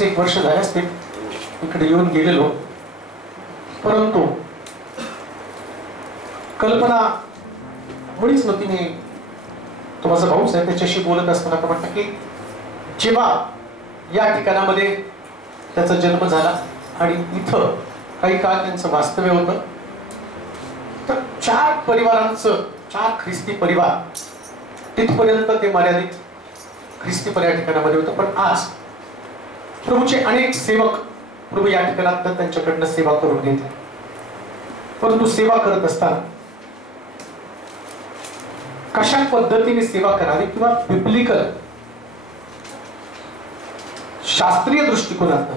एक वर्ष झाल्यास ते इकडे येऊन गेलेलो, परंतु कल्पना मुळीच नव्हती. मी तो माझा भाऊच आहे, त्याच्याशी बोलत असताना तो म्हटलं की जेव्हा या ठिकाणामध्ये त्याचा जन्म झाला आणि इथं काही काळ त्यांचं वास्तव्य होतं, तर 4 परिवारांचं, 4 ख्रिस्ती परिवार तिथपर्यंत ते मर्यादित ख्रिस्ती या ठिकाणामध्ये होतं. पण आज प्रभूचे अनेक सेवक प्रभू या ठिकाणात त्यांच्याकडनं सेवा करून घेतली. परंतु सेवा करत असताना कशा पद्धतीने सेवा करावी किंवा बिब्लिकल शास्त्रीय दृष्टिकोनातून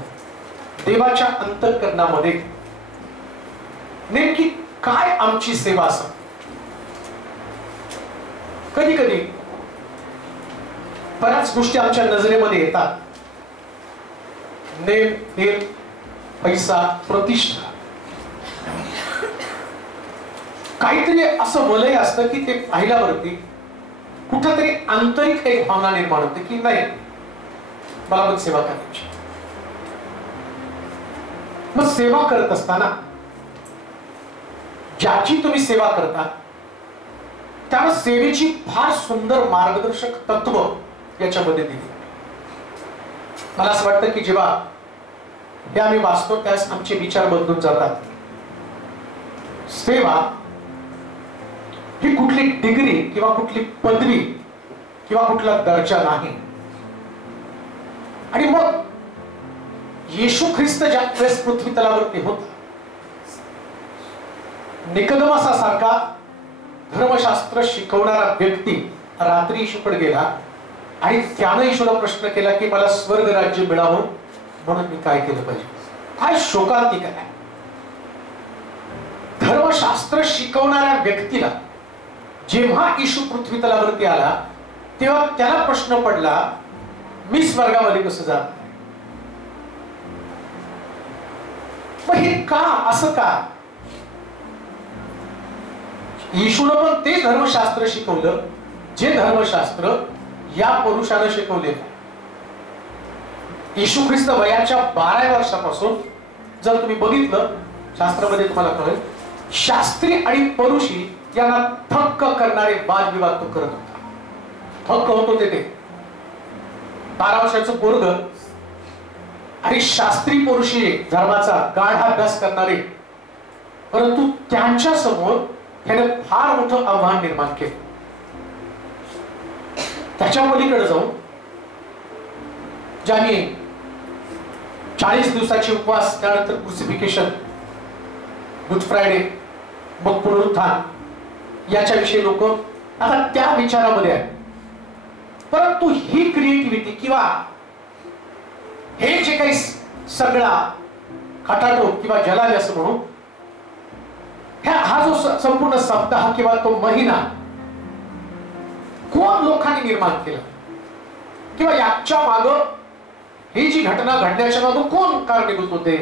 देवाच्या अंतःकरणामध्ये नेमकी काय आमची सेवा असं. कधी कधी बऱ्याच गोष्टी आमच्या नजरेमध्ये येतात. नेम, फेम, पैसा, प्रतिष्ठा, काहीतरी असं वलय असतं की ते पाहिल्यावरती कुठंतरी आंतरिक एक भावना निर्माण होते की नाही, मला पण सेवा करायची. मग सेवा करत असताना ज्याची तुम्ही सेवा करता त्याला सेवेची फार सुंदर मार्गदर्शक तत्व याच्यामध्ये दिली. मला असं वाटतं की जेव्हा हे आम्ही वाचतो त्यास आमचे विचार बदलून जातात. सेवा ही कुठली डिग्री किंवा कुठली पदवी किंवा कुठला दर्जा नाही. आणि मग येशू ख्रिस्त ज्या वेळेस पृथ्वी तलावरती होता, निकोदेमसासारखा धर्मशास्त्र शिकवणारा व्यक्ती रात्री येशूकडे गेला आणि त्यानं येशूला प्रश्न केला की मला स्वर्ग राज्य मिळावं म्हणून मी काय केलं पाहिजे. काय शोकांतिक आहे. धर्मशास्त्र शिकवणाऱ्या व्यक्तीला जेव्हा येशू पृथ्वी तलावरती आला तेव्हा त्याला प्रश्न पडला, मी स्वर्गामध्ये कसं जात. पण हे का, असं का. येशूनं पण ते धर्मशास्त्र शिकवलं जे धर्मशास्त्र या पुरुषानं शिकवले. येशू ख्रिस्त वयाच्या 12व्या वर्षापासून जर तुम्ही बघितलं शास्त्रामध्ये तुम्हाला कळेल, शास्त्री आणि परुषी यांना थक्क करणारे वादविवाद तो करत होता. थक्क होत होते ते. 12 वर्षाचं पोरग आणि शास्त्री परुषी धर्माचा गाढ अभ्यास करणारे, परंतु त्यांच्या समोर त्याने फार मोठं आव्हान निर्माण केलं. त्याच्या पलीकडे जाऊन ज्याने 40 दिवसाचे उपवास, त्यानंतर क्रुसिफिकेशन, गुड फ्रायडे, मग पुनरुत्थान याच्याविषयी लोक आता त्या विचारामध्ये आहेत. परंतु ही क्रिएटिव्हिटी किंवा हे जे काही सगळा खटाटोप किंवा जलाल असं म्हणू, हा जो संपूर्ण सप्ताह किंवा तो महिना कोण लोकांनी निर्माण केलं किंवा याच्या माग ही जी घटना घडण्याच्या मागे कोण कारणीभूत होते,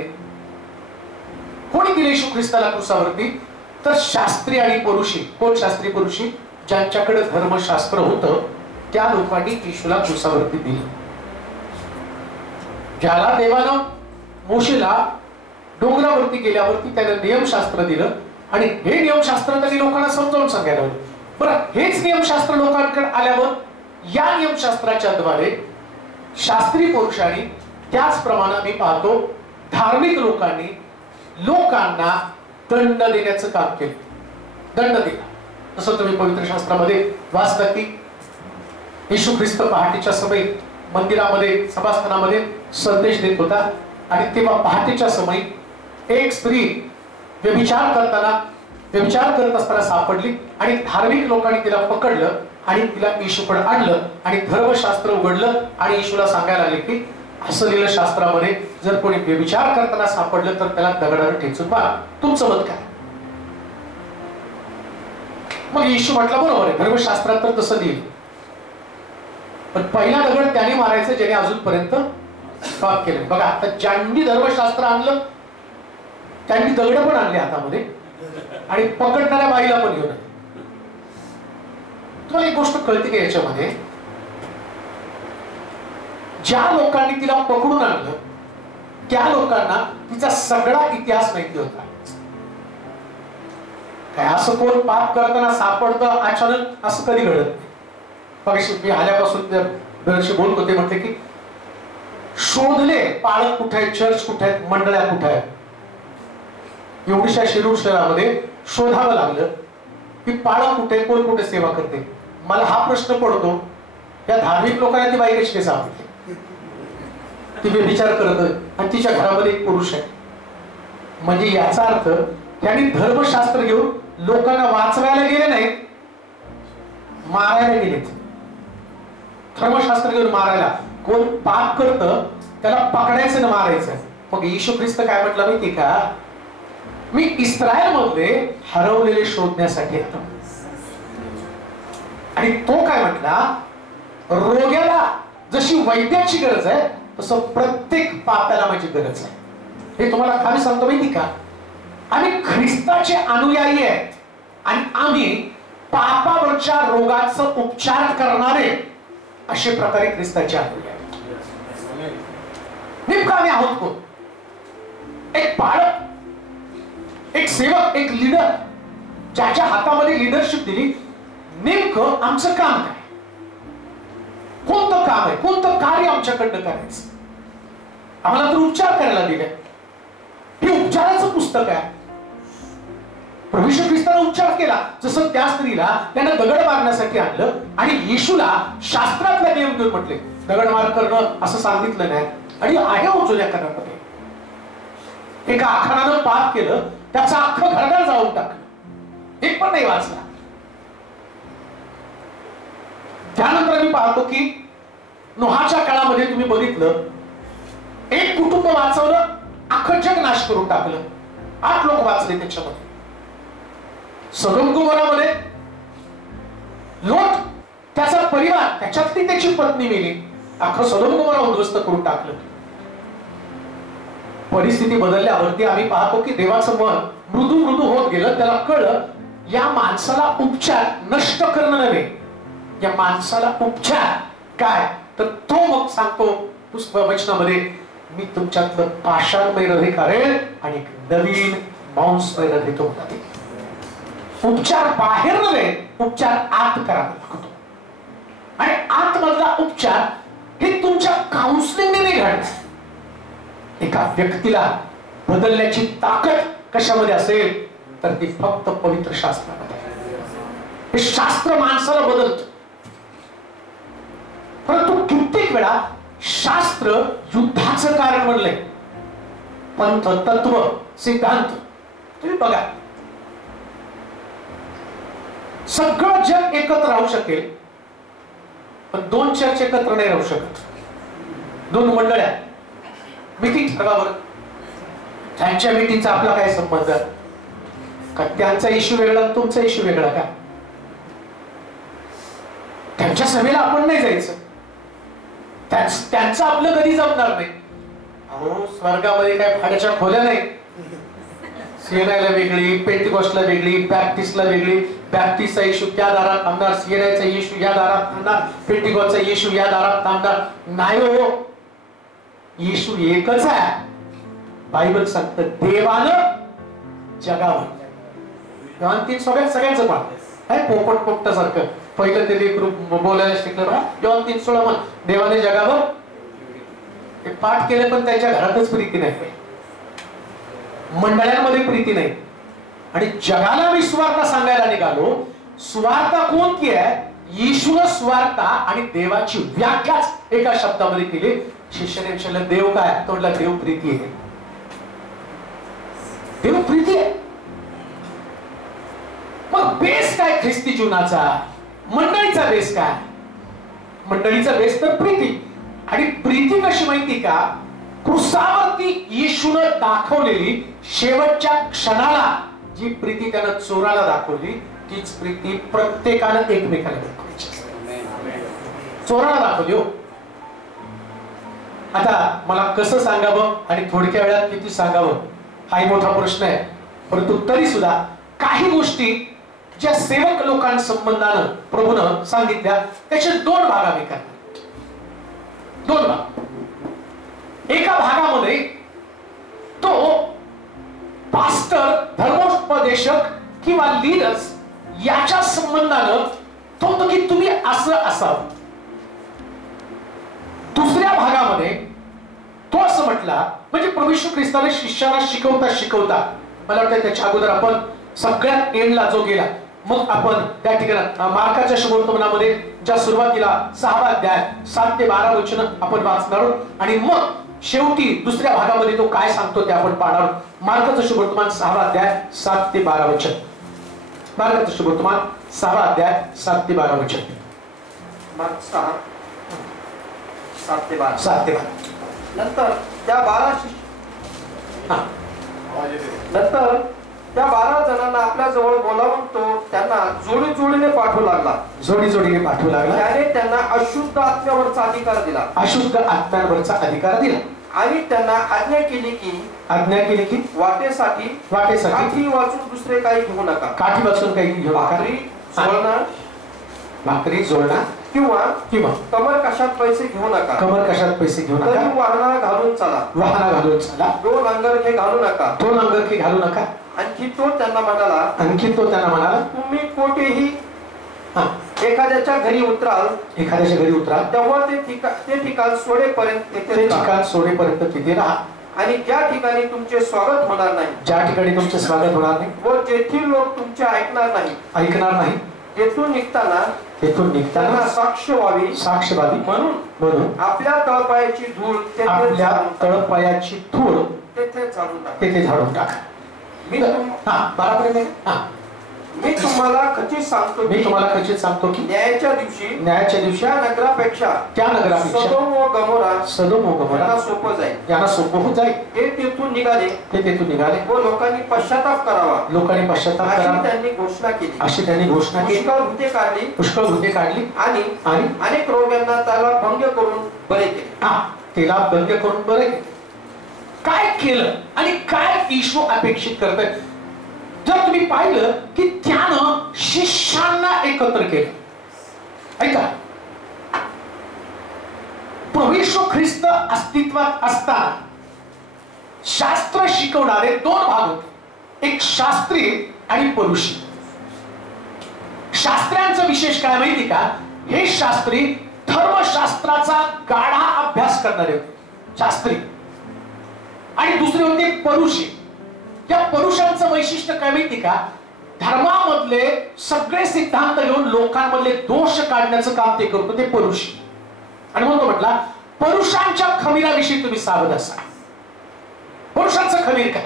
कोणी दिले येशू ख्रिस्ताला क्रुसावरती. तर शास्त्री आणि परुषी. कोण शास्त्री परुषी? ज्यांच्याकडे धर्मशास्त्र होतं त्या लोकांनी येशूला क्रुसावरती दिलं. ज्याला देवानं मोशेला डोंगरावरती गेल्यावरती त्याने नियमशास्त्र दिलं आणि हे नियमशास्त्र त्यांनी लोकांना समजावून सांगायला हवं. बरं, हेच नियमशास्त्र लोकांकडे आल्यावर या नियमशास्त्राच्या द्वारे शास्त्री पुरुषांनी, त्याचप्रमाणे मी पाहतो धार्मिक लोकांनी लोकांना दंड देण्याचं काम केलं. दंड दिला. तसं तुम्ही पवित्र शास्त्रामध्ये वाचता की येशू ख्रिस्त पहाटेच्या समयी मंदिरामध्ये, सभास्थानामध्ये संदेश देत होता आणि तेव्हा पहाटेच्या समयी एक स्त्री व्यभिचार करत असताना सापडली आणि धार्मिक लोकांनी तिला पकडलं आणि तिला येशूकडे आणलं आणि धर्मशास्त्र उघडलं आणि येशूला सांगायला लागले की असं लिहिलं शास्त्रामध्ये, जर कोणी व्यभिचार करताना सापडलं तर त्याला दगडाने ठेचून मारा. तुमचं मत काय? मग येशू म्हटलं बरोबर आहे, धर्मशास्त्रात तर तसं लिहिलं, पण पहिला दगड त्याने मारायचं ज्याने अजूनपर्यंत पाप केलं. बघा आता ज्यांनी धर्मशास्त्र आणलं त्यांनी दगड पण आणले हातामध्ये आणि पकडणाऱ्या बाईला पण घेऊन आले. तुम्हाला एक गोष्ट कळते की याच्यामध्ये ज्या लोकांनी तिला पकडून आणलं त्या लोकांना तिचा सगळा इतिहास माहिती होता. काय असं कोण पाप करताना सापडतं अचानक असं कधी घडत नाही. मगाशी मी आल्यापासून बरेचसे बोलत होते, म्हटले की शोधले पाळक कुठे आहेत, चर्च कुठे आहेत, मंडळ्या कुठे आहेत. एवढ्याशा शिरूर शहरामध्ये शोधावं लागलं की पाळक कुठे, कोण कुठे सेवा करते. मला हा प्रश्न पडतो, या धार्मिक लोकांना ती बाई कशी सापडते? ती विचार करत आणि तिच्या घरामध्ये एक पुरुष आहे. म्हणजे याचा अर्थ त्यांनी धर्मशास्त्र घेऊन लोकांना वाचवायला गेले नाहीत, मारायला गेलेत. धर्मशास्त्र घेऊन मारायला, कोण पाप करतं त्याला पकडायचं ना मारायचं. मग येशू ख्रिस्त काय म्हटलं माहिती का, मी इस्रायल मध्ये हरवलेले शोधण्यासाठी आलो. आणि तो काय म्हटला, रोग्याला जशी वैद्याची गरज आहे तसं प्रत्येक पाप्याला माझी गरज आहे. हे तुम्हाला खाली सांगतो माहिती का, आम्ही ख्रिस्ताचे अनुयायी आहेत आणि आम्ही पापावरच्या रोगाचा उपचार करणारे अशा प्रकारे ख्रिस्ताचे अनुयायी आहेत. नेमकं आम्ही आहोत कोण? एक पाळक, एक सेवक, एक लीडर ज्याच्या हातामध्ये लिडरशिप दिली. नेमकं आमचं काम काय, कोणतं काम आहे, कोणतं कार्य आमच्याकडनं करायचं? आम्हाला तर उपचार करायला दिले, हे उपचाराचं पुस्तक आहे. प्रभू येशू ख्रिस्ताने उपचार केला, जसं त्या स्त्रीला त्यानं दगड मारण्यासाठी आणलं आणि येशूला शास्त्रातला नियम देऊन म्हटले दगड मार करणं असं सांगितलं नाही. आणि आहे जुन्या करारामध्ये एका आखाणानं पाप केलं, त्याचं अख्खं घरदार जाऊन टाकलं, एक पण नाही वाचला. त्यानंतर मी पाहतो की नोहाच्या काळामध्ये तुम्ही बघितलं, एक कुटुंब वाचवलं, अख्खं जग नाश करून टाकलं. 8 लोक वाचले त्याच्यामध्ये. सदोम गोमोरामध्ये लोट, त्याचा परिवार, त्याच्यातली त्याची पत्नी मेली, अख्खं सदोम गोमोरा उद्ध्वस्त करून टाकलं. परिस्थिती बदलल्यावरती आम्ही पाहतो की देवाचं मन मृदू मृदू होत गेलं. त्याला कळलं या माणसाला उपचार नष्ट करणं नव्हे, या माणसाला उपचार काय, तर तो मग सांगतो वचनामध्ये, मी तुमच्यातलं पाषाणमय हृदय काढेल आणि नवीन मांसमय हृदय तुम्हाला देईन. उपचार बाहेर नव्हे, उपचार आत करावा लागतो. आणि आतमधला उपचार हे तुमच्या काउन्सिलिंगने नाही घडणार. एका व्यक्तीला बदलण्याची ताकद कशामध्ये असेल तर ती फक्त पवित्र शास्त्रामध्ये. हे शास्त्र माणसाला बदलतं, परंतु कित्येक वेळा शास्त्र युद्धाचं कारण बनलंय. पंथ, तत्व, सिद्धांत तुम्ही बघा, सगळं जग एकत्र राहू शकेल पण 2 चर्च एकत्र नाही राहू शकत. 2 मंडळ्या मीटिंग ठरवा बरं, त्यांच्या मीटिंगचा आपला काय संबंध का? त्यांचा इश्यू वेगळा, तुमचा इश्यू वेगळा का? त्यांच्या सभेला आपण नाही जायचं, त्यांचं आपलं कधी जमणार नाही. अहो स्वर्गामध्ये काय भाड्याच्या खोल्या नाही. सीएनआयला वेगळी, पेंटिकॉस्टला वेगळी, बॅप्टिस्टला वेगळी. बॅप्टिस्टचा इश्यू त्या दारात थांबणार, सीएनआयचा इश्यू या दारात थांबणार, पेंटिकॉस्टचा इश्यू या दारात थांबणार नाही. हो, येशू एकच आहे. बायबल सांगतं देवानं जगावर, योहान 3 सगळ्यांचं पाठ पोपट पोपटासारखं पहिलं ते लेकरू बोलायला शिकलं बघा. योहान 3:16 म्हण, देवाने जगावर, हे पाठ केले पण त्याच्या घरातच प्रीती नाही, मंडळांमध्ये प्रीती नाही. आणि जगाला मी सुवार्ता सांगायला निघालो. सुवार्ता कोणती आहे? येशूनं सुवार्ता आणि देवाची व्याख्याच एका शब्दामध्ये केली. शिष्याने विचारलं देव काय? तो म्हटला देव प्रीती आहे. देव प्रीती आहे. मग बेस काय ख्रिस्ती जीवनाचा? मंडळीचा बेस काय? मंडळीचा बेस तर प्रीती. आणि प्रीती कशी माहिती का? क्रुसावरती येशूनं दाखवलेली शेवटच्या क्षणाला जी प्रीती त्यानं चोराला दाखवली तीच प्रीती प्रत्येकानं एकमेकाला दाखवायची. चोराला दाखवली हो. आता मला कसं सांगावं आणि थोडक्या वेळात किती सांगावं हाही मोठा प्रश्न आहे. परंतु तरी सुद्धा काही गोष्टी ज्या सेवक लोकांसंबंधानं प्रभूनं सांगितल्या त्याचे दोन भाग आम्ही करणार. दोन भाग. एका भागामध्ये तो पास्टर, धर्मोपदेशक किंवा लीडर्स याच्या संबंधानं तो म्हणतो की तुम्ही असं असावं. दुसऱ्या भागामध्ये तो असं म्हटला, म्हणजे प्रभू येशू ख्रिस्ताने शिष्याला शिकवता मला वाटतं त्याच्या अगोदर आपण सगळ्यात एंडला जो गेला मग आपण त्या ठिकाणी मार्काच्या शुभवर्तमानामध्ये ज्या सुरुवातीला 6वा अध्याय 7 ते 12 वचन आपण वाचणार आहोत आणि मग शेवटी दुसऱ्या भागामध्ये तो काय सांगतो ते आपण पाहणार आहोत. मार्काचं शुभवर्तमान 6वा अध्याय 7 ते 12 वचन. मार्काचं शुभवर्तमान 6वा अध्याय 7 ते 12 वचन. मार्क 6 7 ते 12. 7 ते 12. नंतर त्या 12 जणांना आपल्या जवळ बोलावून तो त्यांना जोडीने पाठवू लागला. जोडीने पाठवू लागला. त्याने त्यांना अशुद्ध आत्म्यावरचा अधिकार दिला. अशुद्ध आत्म्यांवरचा अधिकार दिला आणि त्यांना आज्ञा केली की वाटेसाठी काठी वाचून दुसरे काही घेऊ नका. काठी वाचून काही घेऊ नका. भाकरी जोडणं किंवा कमर कशात पैसे घेऊ नका. वाहना घालून चला. दोन अंगरखे घालू नका. आणखी तो त्यांना म्हणाला तुम्ही कोठेही एखाद्याच्या घरी उतराल तेव्हा ते ठिकाण सोडेपर्यंत तिथे राहा. आणि ज्या ठिकाणी तुमचे स्वागत होणार नाही व जेथील लोक तुमचे ऐकणार नाही तेथून निघताना साक्ष व्हावी म्हणून आपल्या तळपायाची धूळ तेथे झाडून टाका. मी तुम्हाला खचित सांगतो की न्यायाच्या दिवशी त्या नगरापेक्षा सदोम व गमोरा यांना सोपं होत जाईल. ते तेथून निघाले व लोकांनी पश्चाताप करावा अशी त्यांनी घोषणा केली. पुष्कळ भूते काढली आणि अनेक रोग्यांना त्याला भंग करून बरे केले. काय केलं आणि काय येशू अपेक्षित करतोय जर तुम्ही पाहिलं की त्यानं शिष्यांना एकत्र केलं. ऐका, प्रभू येशू ख्रिस्त अस्तित्वात असताना शास्त्र शिकवणारे दोन भाग होते, एक शास्त्री आणि परुषी. शास्त्र्यांचा विशेष काय माहिती का, हे शास्त्री धर्मशास्त्राचा गाढा अभ्यास करणारे होते शास्त्री. आणि दुसरे होते परुषी. या पुरुषांचं वैशिष्ट्य काय माहिती का, धर्मामधले सगळे सिद्धांत घेऊन लोकांमधले दोष काढण्याचं काम ते करतो, ते पुरुषी. आणि म्हणतो म्हटला पुरुषांच्या खमीराविषयी तुम्ही सावध असा. पुरुषांचं खमीर काय,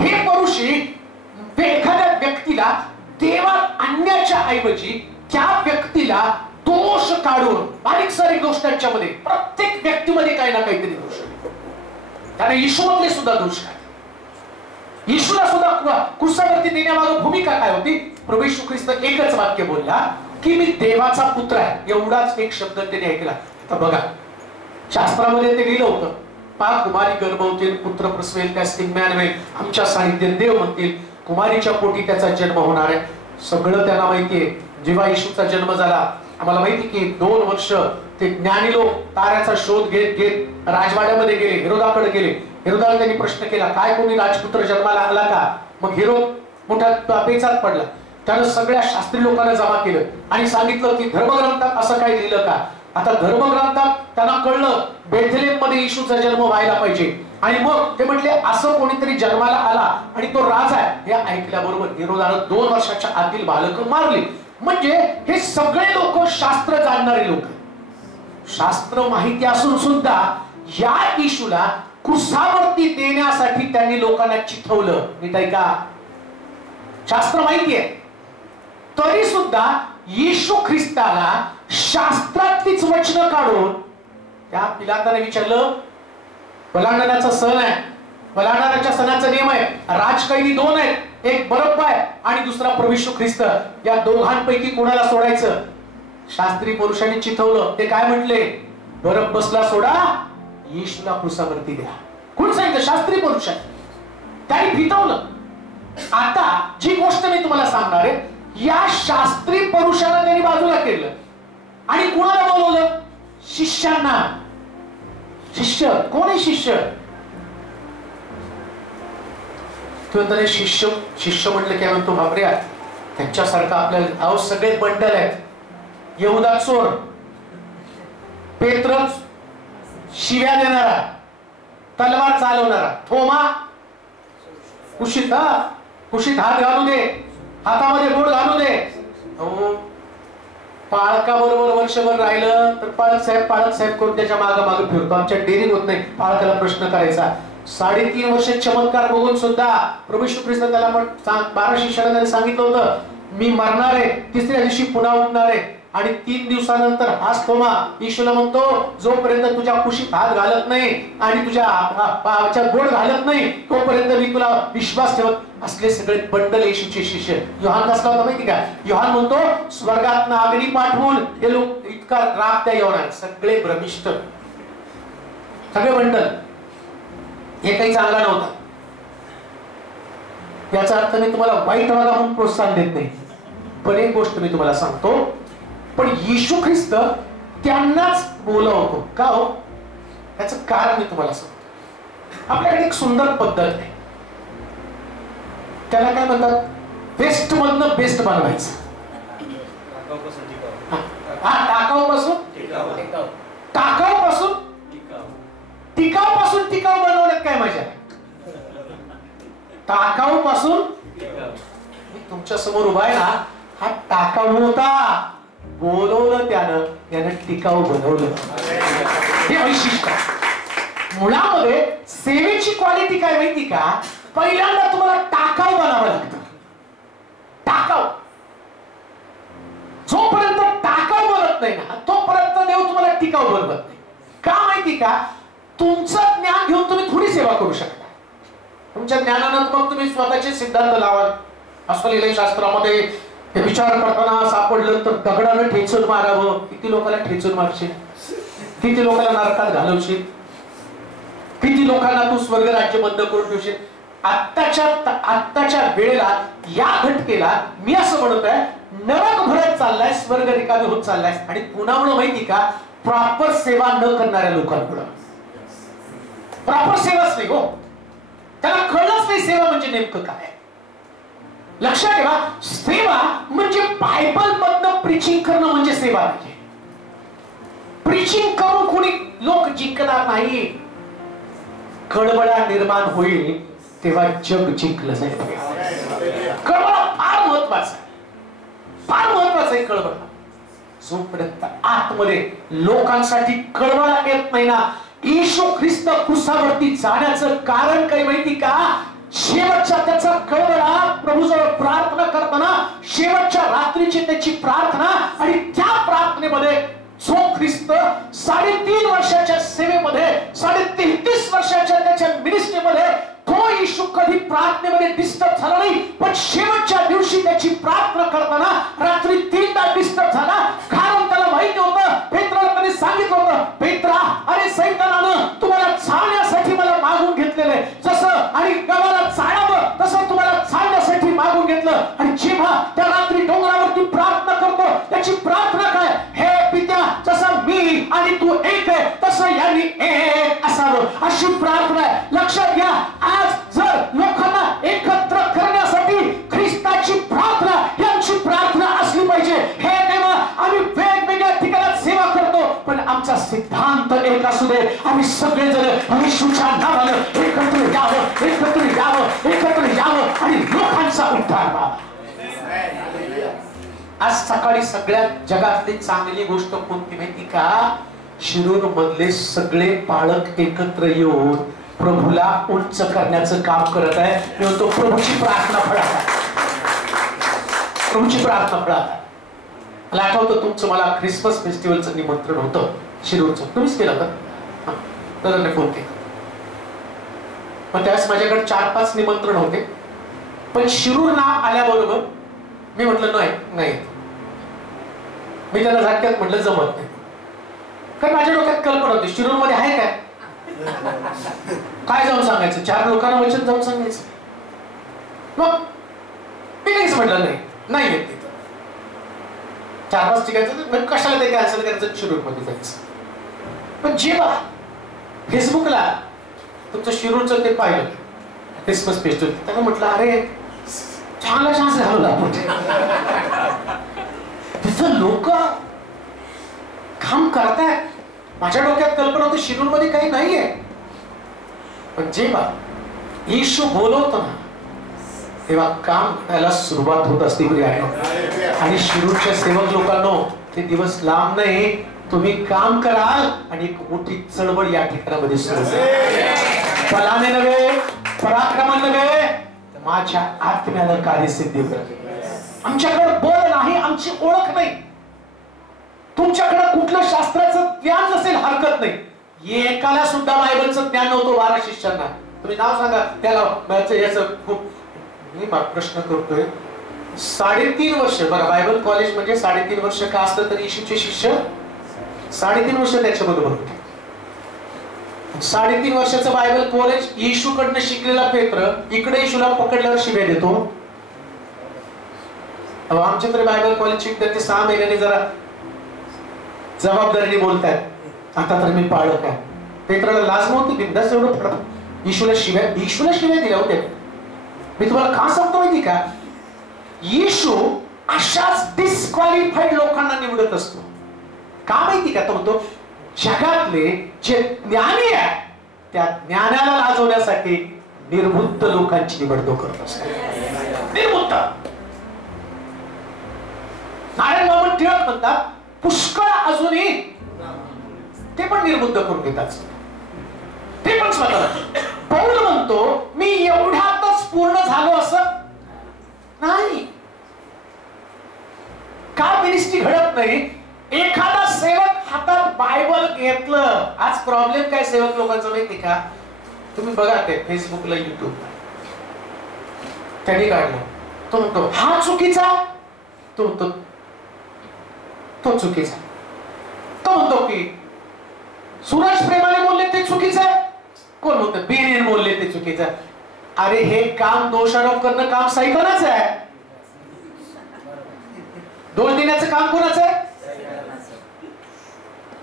हे पुरुषी एखाद्या व्यक्तीला देवात आणण्याच्या ऐवजी त्या व्यक्तीला दोष काढून, बारीक सारीक दोष त्याच्यामध्ये, प्रत्येक व्यक्तीमध्ये काही ना काहीतरी दोष. त्याने येशूमध्ये सुद्धा दोष काय, येशूला सुद्धा क्रुसावरती देण्यामागे भूमिका काय होती. प्रभू येशू ख्रिस्त एकच वाक्य बोलला की मी देवाचा पुत्र आहे, एवढाच एक शब्द त्याने ऐकला. तर बघा शास्त्रामध्ये ते लिहिलं होतं, कुमारी गर्भवती पुत्र प्रसवेल, त्यास इम्मॅन्युएल, आमच्या सानिध्यात देव म्हणतील, कुमारीच्या पोटी त्याचा जन्म होणार आहे. सगळं त्यांना माहितीये. जेव्हा येशूचा जन्म झाला आम्हाला माहिती की 2 वर्ष ते ज्ञानी लोक ताऱ्याचा शोध घेत राजवाड्यामध्ये गेले, हेरोदाकडे गेले. हेरोदाला त्यांनी प्रश्न केला, काय कोणी राजपुत्र जन्माला आला का. मग हेरोद मोठ्या पेचात पडला. त्यानं सगळ्या शास्त्री लोकांना जमा केलं आणि सांगितलं की धर्मग्रंथात असं काय लिहिलं का. आता धर्मग्रंथात त्यांना कळलं बेथलेम मध्ये येशूचा जन्म व्हायला पाहिजे. आणि मग ते म्हटले असं कोणीतरी जन्माला आला आणि तो राजा आहे. हे ऐकल्याबरोबर हेरोदानं 2 वर्षाच्या आतील बालक मारली. म्हणजे हे सगळे लोक शास्त्र जाणणारे लोक, शास्त्र माहिती असून सुद्धा या येशूला क्रुसावरती देण्यासाठी त्यांनी लोकांना चिथवलं. नीट ऐका, शास्त्र माहिती आहे तरी सुद्धा येशू ख्रिस्ताला शास्त्रातलीच वचनं काढून त्या पिलाताने विचारलं, बलांडण्याचा सण आहे, बलांडण्याच्या सणाचा नियम आहे, राजकैदी 2 आहेत, एक बरब्बा आहे आणि दुसरा प्रभू येशू ख्रिस्त, या दोघांपैकी कोणाला सोडायचं? शास्त्री पुरुषांनी चिथवलं. ते काय म्हटले? बरब्बसला सोडा, येशूला क्रुसावरती द्या. कोण सांगितलं? शास्त्री पुरुषांनी. त्यांनी फितवलं. आता जी गोष्ट मी तुम्हाला सांगणार आहे, या शास्त्री पुरुषांना त्यांनी बाजूला केलं आणि कुणाला बोलवलं? शिष्यांना. शिष्य कोण आहे? शिष्य तो शिष्य शिष्य म्हटलं की म्हणतो बापरे, त्यांच्यासारखं आपल्याला अहो सगळे बंडल आहेत. यहुदा चोर, पेत्र शिव्या देणारा, तलवार चालवणारा, थोमा कुशीत हात घालू दे, हातामध्ये गोड घालू दे. अहो पाळका बरोबर वर्षभर राहिलं तर पाळक साहेब करून त्याच्या मागे फिरतो. आमच्या डेअरिंग होत नाही पाळकाला प्रश्न करायचा. 3.5 वर्ष चमत्कार बघून सुद्धा प्रभू येशू ख्रिस्त त्याला 12 शिष्याला त्याने सांगितलं होतं, मी मरणार आहे, तिसऱ्या दिवशी पुन्हा उठणार आहे. आणि 3 दिवसानंतर हाच थोमा येशूला म्हणतो, जोपर्यंत तुझ्या कुशीत हात घालत नाही आणि तुझ्या पायाच्या गोड घालत नाही तोपर्यंत मी तुला विश्वास ठेवत. असले सगळे बंडल येशूचे शिष्य. योहान कसला होता माहिती का? योहान म्हणतो, स्वर्गातनं अग्नी पाठवून हे लोक इतका राग त्या योहानात, सगळे भ्रमिष्ठ, सगळे बंडल, एकही चांगला नव्हता. याचा अर्थ मी तुम्हाला वाईट वागा म्हणून प्रोत्साहन देत नाही, पण एक गोष्ट मी तुम्हाला सांगतो, पण येशू ख्रिस्त त्यांनाच बोलवतो का हो? त्याचं कारण मी तुम्हाला सांगतो. आपल्याकडे एक सुंदर पद्धत आहे, त्याला काय म्हणतात? बेस्ट मधनं बेस्ट बनवायचं. टिकाऊ पासून टिकाऊ बनवण्यात काय मजा? टाकाऊ पासून मी तुमच्या समोर उभा आहे ना, हा टाकाऊ होता, बोलवलं त्यानं टिकाऊ बनवलं. हे वैशिष्ट्य. मुळामध्ये सेवेची क्वालिटी काय माहिती का? पहिल्यांदा तुम्हाला टाकाऊ बनावं लागतं. टाकाऊ. जोपर्यंत टाकाऊ बनत नाही ना, तोपर्यंत देव तुम्हाला टिकाऊ बनवत नाही. का माहिती का? तुमचं ज्ञान घेऊन तुम्ही थोडी सेवा करू शकता. तुमच्या ज्ञानानं मग तुम्ही स्वतःचे सिद्धांत लावाल. असं लिहिलंय शास्त्रामध्ये, हे विचार करताना सापडलं तर दगडानं ठेचून मारावं. किती लोकांना ठेचून मारशील? किती लोकांना नरकात घालवशील? किती लोकांना तू स्वर्ग राज्य बंद करून ठेवशील? आत्ताच्या वेळेला या घटकेला मी असं म्हणतोय, नरक भरत चाललाय, स्वर्ग रिकामी होत चाललाय. आणि कुणामुळे माहिती का? प्रॉपर सेवा न करणाऱ्या लोकांमुळे. प्रॉपर सेवाच नाही हो, त्याला कळलंच नाही सेवा म्हणजे नेमकं काय. लक्षात ठेवा, सेवा म्हणजे बायबल मधनं प्रीचिंग करणं म्हणजे सेवा नाही. प्रीचिंग करून कोणी लोक जिंकणार नाही. कळवळा निर्माण होईल तेव्हा जग जिंकलं जाईल. कळवळा फार महत्वाचा आहे, फार महत्वाचा आहे कळवळा. जोपर्यंत आतमध्ये लोकांसाठी कळवळा येत नाही ना, येशू ख्रिस्त क्रुसावरती जाण्याचं कारण काय माहिती का? शेवटच्या त्याचा कळवळा प्रभूजवळ प्रार्थना करताना, शेवटच्या रात्रीची त्याची प्रार्थना, आणि त्या प्रार्थनेमध्ये जो ख्रिस्त 3.5 वर्षाच्या सेवेमध्ये, 33.5 वर्षाच्या त्याच्या मिनिस्ट्रीमध्ये, तो येशू कधी प्रार्थनेमध्ये डिस्टर्ब झाला नाही. पण शेवटच्या दिवशी त्याची प्रार्थना करताना रात्री 3दा डिस्टर्ब झाला. कारण त्याला माहिती होतं, पेत्राला त्याने सांगितलं होतं, पेत्रा, अरे सैतानानं तुम्हाला चालण्यासाठी मला मागून घेतलेलं आहे. जसं आणि गव्हाला चालावं तसं तुम्हाला चालण्यासाठी मागून घेतलं. आणि जेव्हा त्या रात्री डोंगरावरती प्रार्थना करतो, त्याची प्रार्थना काय? हे पित्या, जसं मी आणि तू एक आहे तसं यांनी एक असावं, अशी प्रार्थना आहे. लक्षात घ्या, आज जर लोकांना एकत्र करण्यासाठी ख्रिस्ताची प्रार्थना, यांची प्रार्थना असली पाहिजे. हे तेव्हा आम्ही वेगवेगळ्या ठिकाणात सेवा करतो, पण आमचा सिद्धांत एक असू दे. आम्ही सगळेजण येशूच्या नावानं एकत्र यावं, एकत्र यावं, एकत्र यावं आणि लोकांचा उद्धार व्हावा. आज सकाळी सगळ्यात जगातली चांगली गोष्ट कोणती माहिती का? शिरूर मधले सगळे पालक एकत्र येऊन प्रभूला उंच करण्याचं काम करत आहे. तो प्रभूची प्रार्थना फळात, प्रभूची प्रार्थना फळात. मला आठवतं तुमचं, मला क्रिसमस फेस्टिवलचं निमंत्रण होतं शिरूरचं, तुम्हीच केलं होतं, दादाने फोन केला. मग त्यावेळेस माझ्याकडे 4-5 निमंत्रण होते. पण शिरूर नाव आल्याबरोबर मी म्हटलं नाही, मी त्याला झटक्यात म्हटलं जमत नाही. कारण माझ्या डोक्यात कल्पना होती शिरूर मध्ये आहे काय जाऊन सांगायचं, 4 लोकांना वचन जाऊन सांगायचं. मग मी काहीच म्हटलं नाही येत तिथं. 4-5 ठिकाणचं कशाला ते कॅन्सल करायचं, शिरूर मध्ये जायचं. पण जेव्हा फेसबुकला तुमचं शिरूरचं ते पाहिलं क्रिसमस फेस्टिवल, त्याला म्हटलं अरे चांगला चान्स घालवला आपण. तिथं लोक काम करतायत. माझ्या डोक्यात कल्पना होती शिरूर मध्ये काही नाहीये. पण जेव्हा येशू बोलवतो ना तेव्हा काम करायला सुरुवात होत असते. आणि शिरूरच्या सेवक लोकांनो, ते दिवस लांब नाही, तुम्ही काम कराल आणि एक मोठी चळवळ या ठिकाणामध्ये सुरू होईल. फलाने नव्हे, पराक्रमाने नव्हे, माझ्या आत्म्याला कार्यसिद्धी करेल. आमच्याकडे बळ नाही, आमची ओळख नाही, तुमच्याकडे कुठलं शास्त्राचं ज्ञान नसेल हरकत नाही. एकाला सुद्धा बायबलचं ज्ञान नव्हतं 12 शिष्यांना. तुम्ही नाव सांगा त्याला. याचं खूप मी प्रश्न करतोय. 3.5 वर्ष, बरं बायबल कॉलेज म्हणजे 3.5 वर्ष का असतं, तर येशूचे शिष्य 3.5 वर्ष त्याच्याबरोबर होते. 3.5 वर्षाचं बायबल कॉलेज. येशूकडनं शिकलेला पेत्र इकडे येशूला पकडल्यावर शिव्या देतो. आमच्या तरी बायबल कॉलेज शिकतात ते 6 महिन्याने जरा जबाबदारीने बोलतात. आता तर मी पाळलं काय. पेत्राला लाज नव्हती, बिंदास एवढं पडत येशूला शिव्या दिल्या होत्या. मी तुम्हाला का सांगतो माहिती का, येशू अशाच डिस्क्वालिफाईड लोकांना निवडत असतो. का माहिती का, तो म्हणतो जगातले जे ज्ञानी आहे त्या ज्ञानाला लाजवण्यासाठी निर्बुद्ध लोकांची निवड तो करत असतो. निर्बुद्ध. नारायण बाबा टिळक म्हणतात पुष्कळ अजूनही ते पण निर्बुद्ध करून घेतात. ते पण स्वतःला. पौल म्हणतो मी एवढ्यातच पूर्ण झालो असं नाही. का मिनिस्ट्री घडत नाही? एखादा सेवक हातात बायबल घेतलं. आज प्रॉब्लेम काय सेवक लोकांचा माहिती का, तुम्ही बघा ते फेसबुकला युट्यूब त्यांनी काढलं, तो म्हणतो हा चुकीचा, तो म्हणतो तो चुकीचा, तो म्हणतो की सुरेश प्रेमाने बोलले ते चुकीचं आहे, कोण म्हणतं बेरीने बोलले ते चुकीचं. अरे हे काम दोषारोप करणं काम सैतानाचं आहे. दोष देण्याचं काम कोणाचं आहे?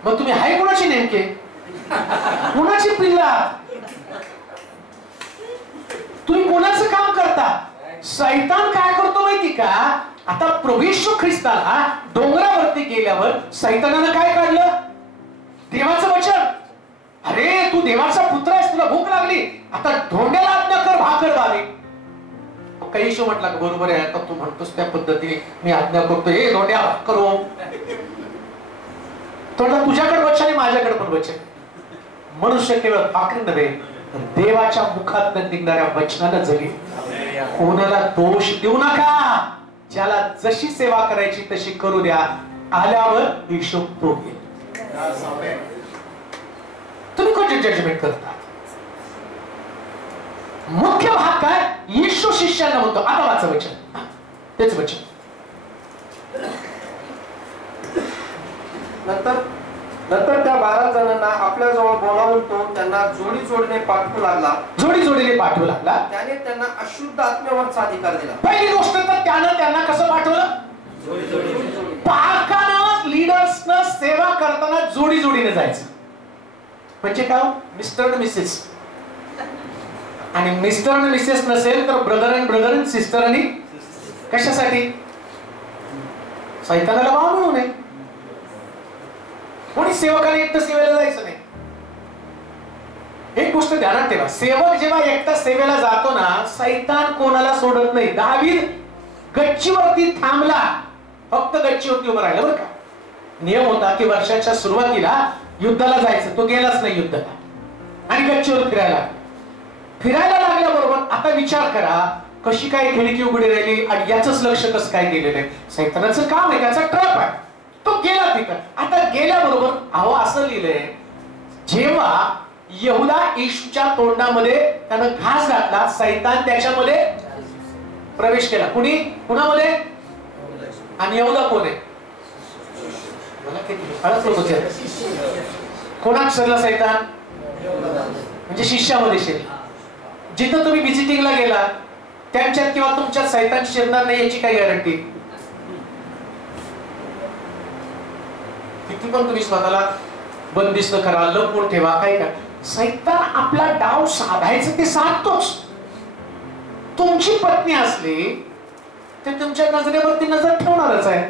मग तुम्ही हाय कोणाची नेमके, कोणाची पिल्ला, तुम्ही कोणाचं काम करता? सैतान काय करतो माहिती का, आता प्रभू येशू ख्रिस्ताला डोंगरावरती गेल्यावर सैतानानं काय काढलं? देवाचं वचन. अरे तू देवाचा पुत्र आहेस, तुला भूक लागली, आता धोंड्याला आज्ञा कर भाकर बारी. काही येशू म्हटला का बरोबर आहे, आता तू म्हणतोस त्या पद्धतीने मी आज्ञा करतो, हे धोंड्या भाकर हो. तर तुझ्याकडे वचन आहे, माझ्याकडे पण वचन. मनुष्य केवळ भाकरी नव्हे तर देवाच्या मुखात निघणाऱ्या वचनाला जगेल. कोणाला दोष देऊ नका. ज्याला जशी सेवा करायची तशी करू द्या. आल्यावर हिशोब तो घेईल. तुम्ही कोणते जजमेंट करता? मुख्य भाग काय? येशू शिष्यांना म्हणतो आता वाचा वचन, तेच वचन. नंतर त्या 12 जणांना आपल्या जवळ बोलावून तो त्यांना जोडीने पाठवू लागला. त्याने त्यांना अशुद्ध आत्म्यावरचा अधिकार दिला. पहिली गोष्ट तर त्यानं त्यांना कसं पाठवलं? पालकानं लीडर्सनं सेवा करताना जोडीने जायचं. म्हणजे काय? मिस्टर आणि मिसेस. आणि मिस्टर आणि मिसेस नसेल तर ब्रदर अँड सिस्टर आणि कशासाठी? सैतानाला वाव मिळू नये. कोणी सेवकाने एकटं सेवेला जायचं नाही. एक गोष्ट ध्यानात ठेवा, सेवक जेव्हा एकटा सेवेला जातो ना, सैतान कोणाला सोडत नाही. दावीद गच्चीवरती थांबला, फक्त गच्चीवरती उभं राहिलं बरं का. नियम होता की वर्षाच्या सुरुवातीला युद्धाला जायचं, तो गेलाच नाही युद्धाला आणि गच्चीवर फिरायला लागल्याबरोबर आता विचार करा कशी काय खिडकी उघडी राहिली आणि याचंच लक्ष कसं काय गेलेलं आहे. सैतानाचं काम आहे, त्याचा ट्रॅप आहे. तो गेला तिथं. आता गेल्याबरोबर अहो असं लिहिलंय, जेव्हा यहुदा येशूच्या तोंडामध्ये त्यानं घास घातला, सैतान त्याच्यामध्ये प्रवेश केला. कुणामध्ये? आणि यहूदा कोण आहे? मला किती कळत होते. कोणात शिरला सैतान? म्हणजे शिष्यामध्ये शिरला. जिथं तुम्ही व्हिजिटिंगला गेला त्यांच्यात किंवा तुमच्यात सैतान शिरणार नाही याची काही गॅरंटी? किती पण तुम्ही स्वतःला बंदिस्त करा, लपवून ठेवा, काय करा, सैतान आपला डाव साधायचं ते साधतोच. तुमची पत्नी असली तर तुमच्या नजरेवरती नजर ठेवणारच आहे,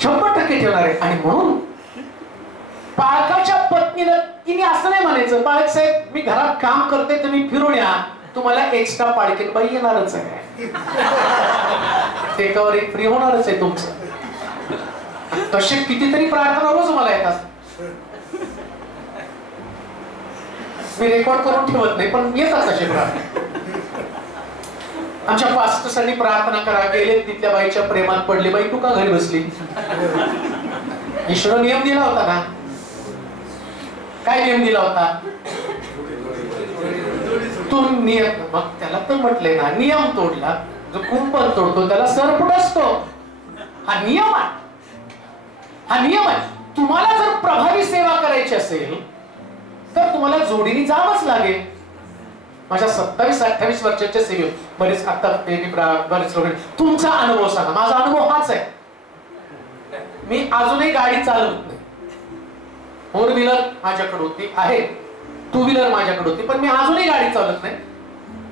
100% ठेवणार आहे. आणि म्हणून पालकाच्या पत्नीला तिने असं नाही म्हणायचं, पालक साहेब मी घरात काम करते तुम्ही फिरून या, तुम्हाला एक्स्ट्रा पाळकीन बाई येणारच आहे, टेकावर एक फ्री होणारच आहे तुमचं. तसे कितीतरी प्रार्थना रोज मला येतात. मी रेकॉर्ड करून ठेवत नाही पण येतात तसे प्रार्थना. आमच्या पास्टरसाठी प्रार्थना करा, गेले तिथल्या बाईच्या प्रेमात पडले, बाई तू का घरी बसली? ईश्वर नियम दिला होता ना. काय नियम दिला होता? तू नियम, मग त्याला तर म्हटले ना नियम तोडला, जो कुंपण तोडतो त्याला सरपुट असतो. हा नियम आहे, हा नियम आहे. तुम्हाला जर प्रभावी सेवा करायची असेल तर तुम्हाला जोडीने जावंच लागेल. माझ्या 27-28 वर्षाच्या सेवेत बरेच आता बरेच लोक, तुमचा अनुभव सांगा. माझा अनुभव हाच आहे, मी अजूनही गाडी चालवत नाही. 4 व्हीलर माझ्याकडे होती, आहे 2 व्हीलर माझ्याकडे होती, पण मी अजूनही गाडी चालवत नाही.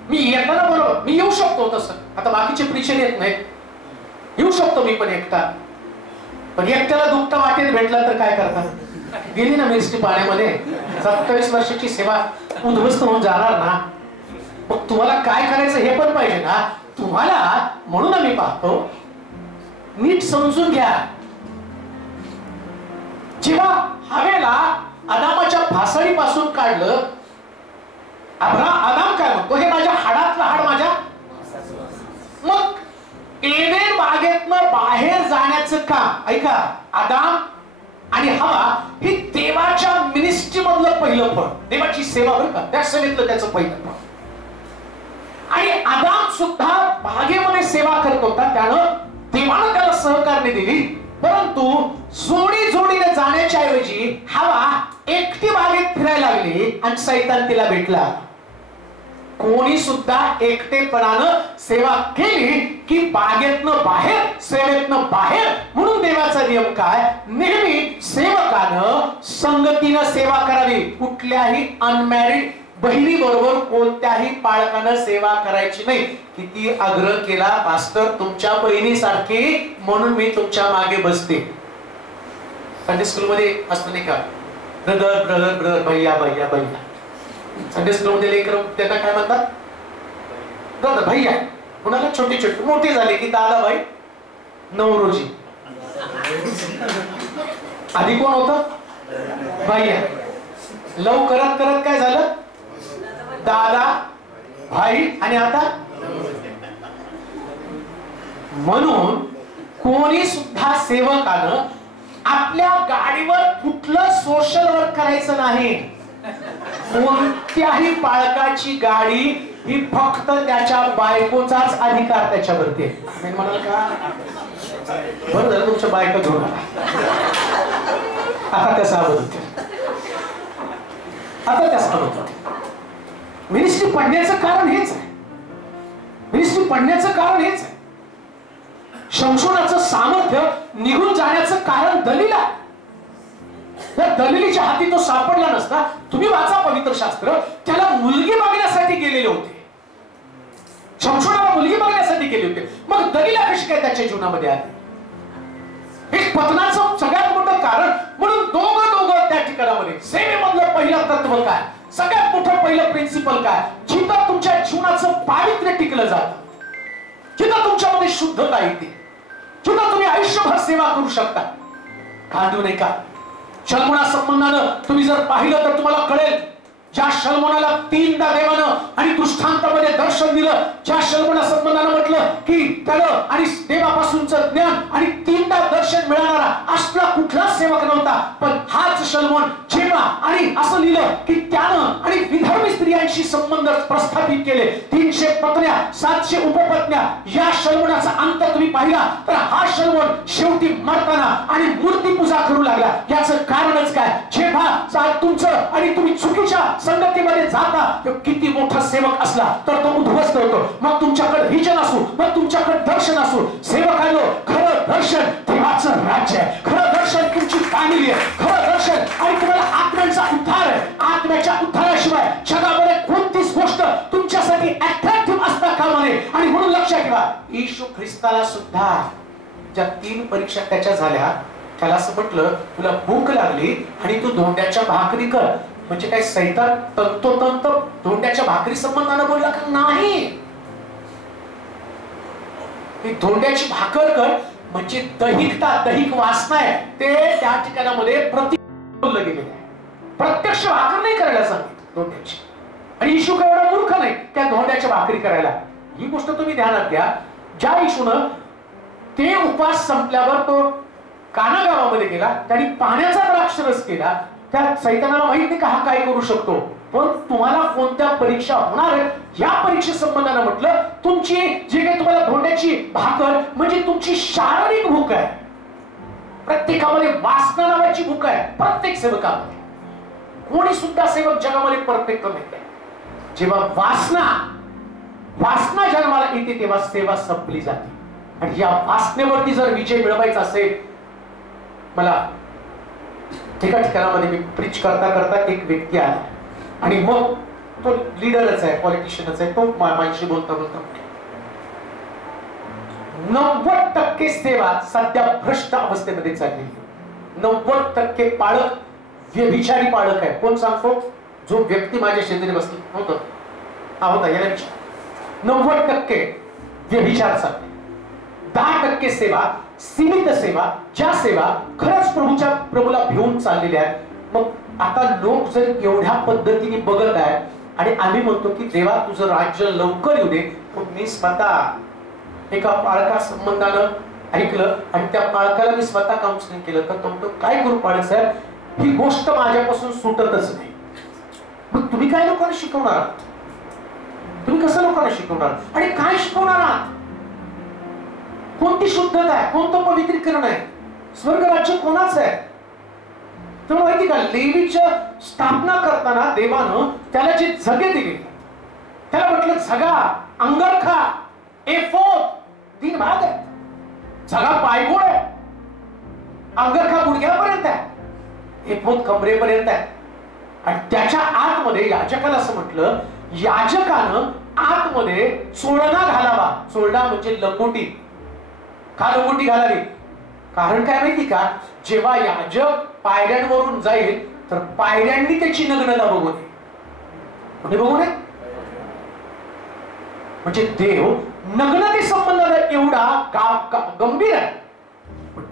मी येताना बरोबर मी येऊ शकतो तसं, आता बाकीचे प्रिचर येत नाहीत, येऊ शकतो मी पण एकटा. पण एकट्याला दुखता वाटेत भेटला तर काय करता? गेली ना मिरस्टी पाण्यामध्ये, 27 वर्षाची सेवा उद्ध्वस्त होऊन जाणार ना. मग तुम्हाला काय करायचं हे पण पाहिजे ना तुम्हाला. म्हणून आम्ही पाहतो, नीट समजून घ्या. जेव्हा हवेला आदामाच्या फासळीपासून काढलं, आदाम काय म्हणतो, हे माझ्या हाडातलं हाड माझ्या. मग एदेन बागेतनं बाहेर जाण्याचं काम, ऐका, आदाम आणि हवा ही देवाच्या मिनिस्ट्री मधलं पहिलं फळ, देवाची सेवा बरं का, त्या सेवेतलं त्याचं पहिलं फळ. आणि आदाम सुद्धा बागेमध्ये सेवा करत होता, त्यानं देवानं त्याला सहकार्य दिली. परंतु जोडीने जाण्याच्या ऐवजी हवा एकटी बागेत फिरायला लागली आणि सैतान तिला भेटला. कोणी सुद्धा एकटेपणानं सेवा केली की बागेतनं बाहेर, सेवेतनं बाहेर. म्हणून देवाचा नियम काय, नेहमी सेवकानं संगतीनं सेवा करावी. कुठल्याही अनमॅरिड बहिणी बरोबर कोणत्याही पालकानं सेवा करायची नाही. किती आग्रह केला पास्टर, तुमच्या बहिणीसारखी म्हणून मी तुमच्या मागे बसते. संडे स्कूल मध्ये असतं नाही का, ब्रदर ब्रदर ब्रदर, भैया भैया भैया. संडे स्कूल मध्ये लेकर त्यांना काय म्हणतात, ब्रदर भैया. कुणाला छोटी छोटी, मोठी झाली की दादा भाई नवरोजी. आधी कोण होतं, भैया. लव करत करत काय झालं, दादा भाई आणि आता. म्हणून कोणी सुद्धा सेवकानं आपल्या गाडीवर कुठलं सोशल वर्क करायचं नाही. कोणत्याही पालकाची गाडी ही फक्त त्याच्या बायकोचाच अधिकार त्याच्यावरती आहे. म्हणाल का, बरं झालं तुमच्या बायका घेऊन आता कसा बदलते, आता कसा बदलते. मिनिस्ट्री पडण्याचं कारण हेच आहे, मिनिस्ट्री पडण्याचं कारण हेच आहे. संशोधनाचं सामर्थ्य निघून जाण्याचं कारण दलील आहे. त्या दलिलीच्या हाती तो सापडला नसता. तुम्ही वाचा पवित्र शास्त्र, त्याला मुलगी बघण्यासाठी गेलेले होते, संशोधनाला मुलगी बघण्यासाठी गेले होते. मग दलीला कशी काय त्याच्या जीवनामध्ये आहे? हे पतनाचं सगळ्यात मोठं कारण. म्हणून दोघं त्या ठिकाणामध्ये सेवेमधलं पहिलं तत्व काय, सगळ्यात मोठं पहिलं प्रिन्सिपल काय, जिथं तुमच्या जीवनाचं पावित्र्य टिकलं जातं, जिथं तुमच्यामध्ये शुद्धता येते, जिथं तुम्ही आयुष्यभर सेवा करू शकता. काढू नये का, शल्मोना संबंधानं तुम्ही जर पाहिलं तर तुम्हाला कळेल, ज्या शल्मोनाला 3दा देवानं आणि दृष्टांतामध्ये दर्शन दिलं, ज्या शल्मोना संबंधानं म्हटलं की त्याला आणि देवापासूनचं ज्ञान आणि 3दा दर्शन दर्शन मिळणारा असला कुठलाच सेवक नव्हता. पण हाच शलोमोन जेव्हा आणि असं लिहिलं की त्यानं आणि विधर्मी स्त्रियांशी संबंध प्रस्थापित केले, 300 पत्न्या 700 उपपत्न्या, या शलोमोनाचा अंत तुम्ही पाहिला तर हा शलोमोन शेवटी मरताना आणि मूर्ती पूजा करू लागला. याचं कारणच काय? जेव्हा तुमचं आणि तुम्ही चुकीच्या संगतीमध्ये जाता, तो किती मोठा सेवक असला तर तो उद्ध्वस्त होतो. मग तुमच्याकडे विजन असू, मग तुमच्याकडे दर्शन असू, सेवकांनो खरं दर्शन देवाचं राज्य आहे. खरं दर्शन तुमची फॅमिली आहे. खरं दर्शन आणि तुम्हाला आत्म्यांचा उद्धार आहे. आत्म्याच्या उद्धाराशिवाय जगामध्ये कोणतीच गोष्ट तुमच्यासाठी अट्रॅक्टिव्ह असता कामा नये. आणि म्हणून लक्षात ठेवा, येशू ख्रिस्ताला सुद्धा ज्या 3 परीक्षा त्याच्या झाल्या, त्याला असं म्हटलं तुला भूक लागली आणि तू धोंड्याच्या भाकरी कर. म्हणजे काय सैतान तंतोतंत धोंड्याच्या भाकरी संबंधानं बोलला का? नाही. धोंड्याची भाकर कर म्हणजे दैहिक वासना आहे, ते त्या ठिकाणामध्ये बोललं गेलेलं आहे. प्रत्यक्ष भाकर नाही करायला सांगितलं धोंड्याची. आणि येशू काय एवढा मूर्ख नाही त्या धोंड्याच्या भाकरी करायला. ही गोष्ट तुम्ही ध्यानात घ्या. ज्या येशूनं ते उपवास संपल्यावर तो काना गावामध्ये गेला, त्यांनी पाण्याचा द्राक्षरस केला. त्या सैतानाला माहित नाही का हा काय करू शकतो. पण तुम्हाला कोणत्या परीक्षा होणार आहेत या परीक्षे संबंधानं म्हटलं तुमची जे काही तुम्हाला धोंड्याची भाकर म्हणजे तुमची शारीरिक भूक आहे. प्रत्येकामध्ये वासना नावाची भूक आहे. प्रत्येक सेवकामध्ये. कोणी सुद्धा सेवक जगामध्ये परफेक्ट नाही. जेव्हा वासना जन्माला येते तेव्हा सेवा संपली जाते. आणि या वासनेवरती जर विजय मिळवायचा असेल, मला एका ठिकाणामध्ये मी प्रीच करता करता एक व्यक्ती आला आणि मग तो लीडरच आहे, पॉलिटिशियनच आहे. तो माझ्याशी बोलता 90% सेवा सध्या भ्रष्ट अवस्थेमध्ये चाललेली. 90% पाळक व्यभिचारी पाळक आहे. कोण सांगतो? जो व्यक्ती माझ्या शेजारी बसली होता याला विचार. 90% व्यभिचार चालले. 10% सेवा, सीमित सेवा, ज्या सेवा खरंच प्रभूला भिवून चाललेल्या आहेत. मग आता लोक जर एवढ्या पद्धतीने बघत आहेत आणि आम्ही म्हणतो की देवा तुझं राज्य लवकर येऊ दे, पण मी स्वतः एका पाळका संबंधानं ऐकलं आणि त्या पाळकाला मी स्वतः काउन्सिलिंग केलं. तर तो काय करू पाळक साहेब, ही गोष्ट माझ्यापासून सुटतच नाही. मग तुम्ही काय लोकांना शिकवणार आहात? तुम्ही कसं लोकांना शिकवणार आणि काय शिकवणार आहात? कोणती शुद्धता आहे? कोणतं पवित्रीकरण आहे? स्वर्ग राज्य कोणाचं आहे? तुम्हाला माहिती का, लेवीच्या स्थापना करताना देवानं त्याला जे झगे दिले, त्याला म्हटलं झगा, अंगरखा, एफोद 3 भाग आहेत. झगा पायगोळ आहे, अंगरखा गुडघ्यापर्यंत आहे, एफोद कमरेपर्यंत आहे. आणि त्याच्या आतमध्ये याजकाला असं म्हटलं, याजकानं आतमध्ये चोळणा घालावा. चोळणा म्हणजे लंगोटी. का लंगोटी घालावी? कारण काय माहिती का, जेव्हा याजक पायऱ्यांवरून जाईल तर पायऱ्यांनी त्याची नग्नता बघू नये. बघू नये म्हणजे देव नग्नते संबंधाला एवढा गंभीर आहे.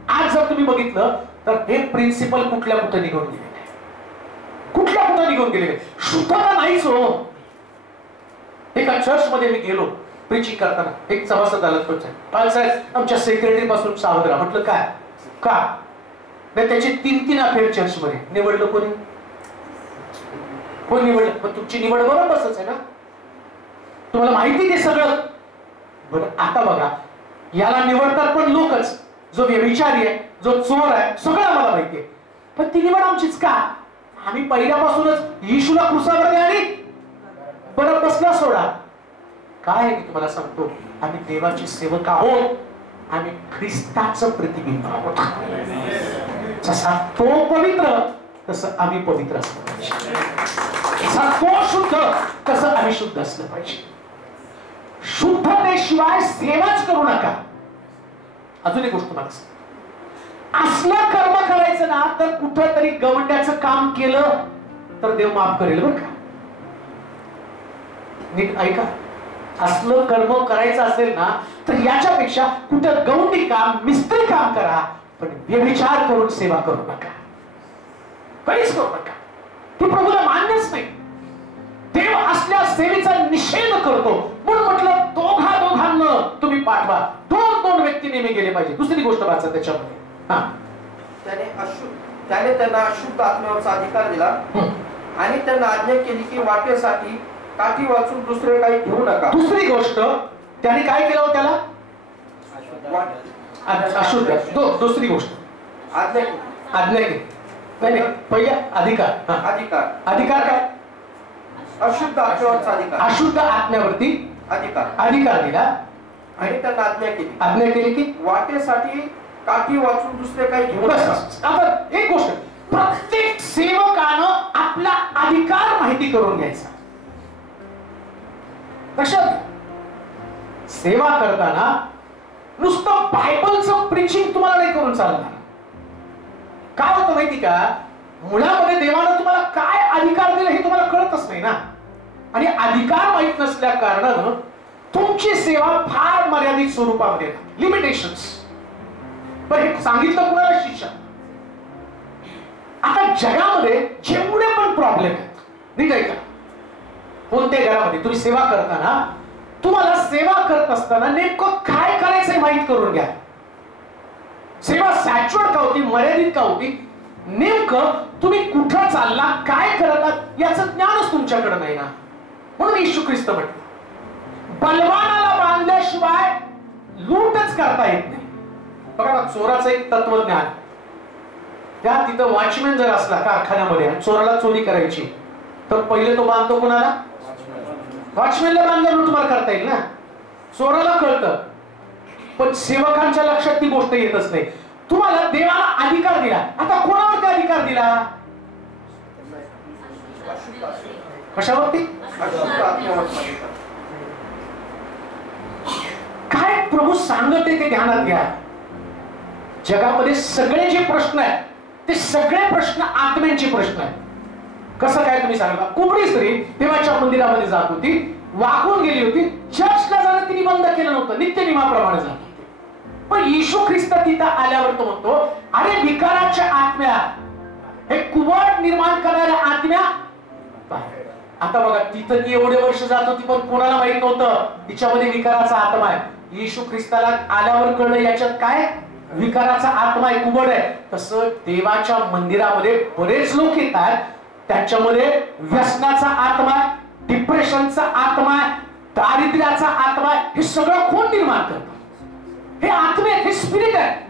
आज जर तुम्ही बघितलं तर हे प्रिन्सिपल कुठे निघून गेले, कुठे निघून गेले. शुद्धता नाहीच हो. एका चर्च मध्ये मी गेलो प्रीचिंग करताना, एक सभासद आला, साहेब आमच्या सेक्रेटरी पासून सावध राहा. म्हटलं काय का? नाही त्याचे 3 अफेअर चर्च मध्ये. निवडलं कोणी? कोण निवडलं? पण तुमची निवड बरोबरच आहे ना, तुम्हाला माहिती ते सगळं. बरं आता बघा, याला निवडतात पण लोकच. जो व्यभिचारी आहे, जो चोर आहे, सगळं आम्हाला माहिती आहे. पण ती निवड आमचीच का? आम्ही पहिल्यापासूनच येशूला क्रुसावर आणि बरं बसला सोडा. काय मी तुम्हाला सांगतो, आम्ही देवाचे सेवक आहोत. आम्ही ख्रिस्ताचं प्रतिबिंब आहोत. जसा तो पवित्र तसं आम्ही पवित्र असलं पाहिजे. जसा तो शुद्ध तसं आम्ही शुद्ध असलं पाहिजे. शुद्धतेशिवाय सेवाच करू नका. अजून एक गोष्ट मला असलं कर्म करायचं ना तर कुठंतरी गवंड्याचं काम केलं तर देव माफ करेल बरं का. नीट ऐका, असलं कर्म करायचं असेल ना तर याच्यापेक्षा कुठं गवंडी काम, मिस्त्री काम करा, पण व्यभिचार करून सेवा करू नका. कधीच करू नका. ती प्रभूला मान्यच नाही. देव असल्या सेवेचा निषेध करतो. म्हणून म्हटलं दोघांना तुम्ही पाठवा. 2 व्यक्ती नेहमी गेले पाहिजे. दुसरी गोष्ट वाचा त्याच्यामध्ये, हा. त्याने त्यांना अशुद्ध आत्म्यावरचा अधिकार दिला आणि त्यांना आज्ञा केली की वाटेसाठी काठी वाचून दुसरे काही घेऊ नका. दुसरी गोष्ट त्याने काय केलं त्याला? अशुद्ध. दुसरी गोष्ट आज्ञा केली. नाही पहिल्या अधिकार. अधिकार काय? अशुद्ध आत्म्यावरचा अधिकार. अशुद्ध आत्म्यावरती अधिकार दिला आणि त्यांना आज्ञा केली की वाटेसाठी काठी वाचून दुसरे काही घेऊ नका. आता एक गोष्ट, प्रत्येक सेवकानं आपला अधिकार माहिती करून घ्यायचा. लक्षात, सेवा करताना नुसतं बायबलचं प्रीचिंग तुम्हाला नाही करून चालणार. काय होतं माहिती का, मुळामध्ये देवानं तुम्हाला काय अधिकार दिले हे तुम्हाला कळतच नाही ना. आणि अधिकार माहित नसल्या कारणानं तुमची सेवा फार मर्यादित स्वरूपामध्ये, लिमिटेशन्स. पण हे सांगितलं कुणाला? शिष्य. आता जगामध्ये जेवढे पण प्रॉब्लेम आहेत, नीट ऐका, कोणत्या घरामध्ये तुम्ही सेवा करताना, तुम्हाला सेवा करत असताना नेमकं काय करायचं हे माहित करून घ्या. सेवा सॅच्युअर्ड का होती, मर्यादित का होती, नेमकं तुम्ही कुठं चालला, काय करतात याचं ज्ञानच तुमच्याकडे नाही ना. म्हणून येशू ख्रिस्त म्हटलं, बलवानाला बांधल्याशिवाय लूटच करता येत नाही. बघा ना, चोराचं एक तत्वज्ञान. त्या तिथं वॉचमॅन जर असला कारखान्यामध्ये, चोराला चोरी करायची, तर पहिले तो बांधतो कोणाला? वॉचमॅनला बांधला लूटमार करता येईल ना. चोराला कळतं, पण सेवकांच्या लक्षात ती गोष्ट येतच नाही. तुम्हाला देवाला अधिकार दिला, आता कोणावरती अधिकार दिला? कशावरती? काय प्रभू सांगते ते ध्यानात घ्या. जगामध्ये सगळे जे प्रश्न आहेत ते सगळे प्रश्न आत्म्यांचे प्रश्न आहेत. कसं काय तुम्ही सांगा? कुबडी स्त्री देवाच्या मंदिरामध्ये जात होती, वाकून गेली होती, चर्चला जाणं तिने बंद केलं नव्हतं, नित्य नियमाप्रमाणे जात होती. पण येशू ख्रिस्त तिथं आल्यावर तो म्हणतो, अरे विकाराच्या आत्म्या, हे कुबड निर्माण करणाऱ्या आत्म्या. आता बघा, तिथं ती एवढे वर्ष जात होती पण कोणाला माहित नव्हतं तिच्यामध्ये विकाराचा आत्मा आहे. येशू ख्रिस्ताला आल्यावर कळलं याच्यात काय विकाराचा आत्मा आहे, कुबड आहे. तसं देवाच्या मंदिरामध्ये बरेच लोक येतात, त्यांच्यामध्ये व्यसनाचा आत्मा आहे, डिप्रेशनचा आत्मा आहे, दारिद्र्याचा आत्मा आहे. हे सगळं कोण निर्माण करतं? हे आत्मे, हे स्पिरिट आहे.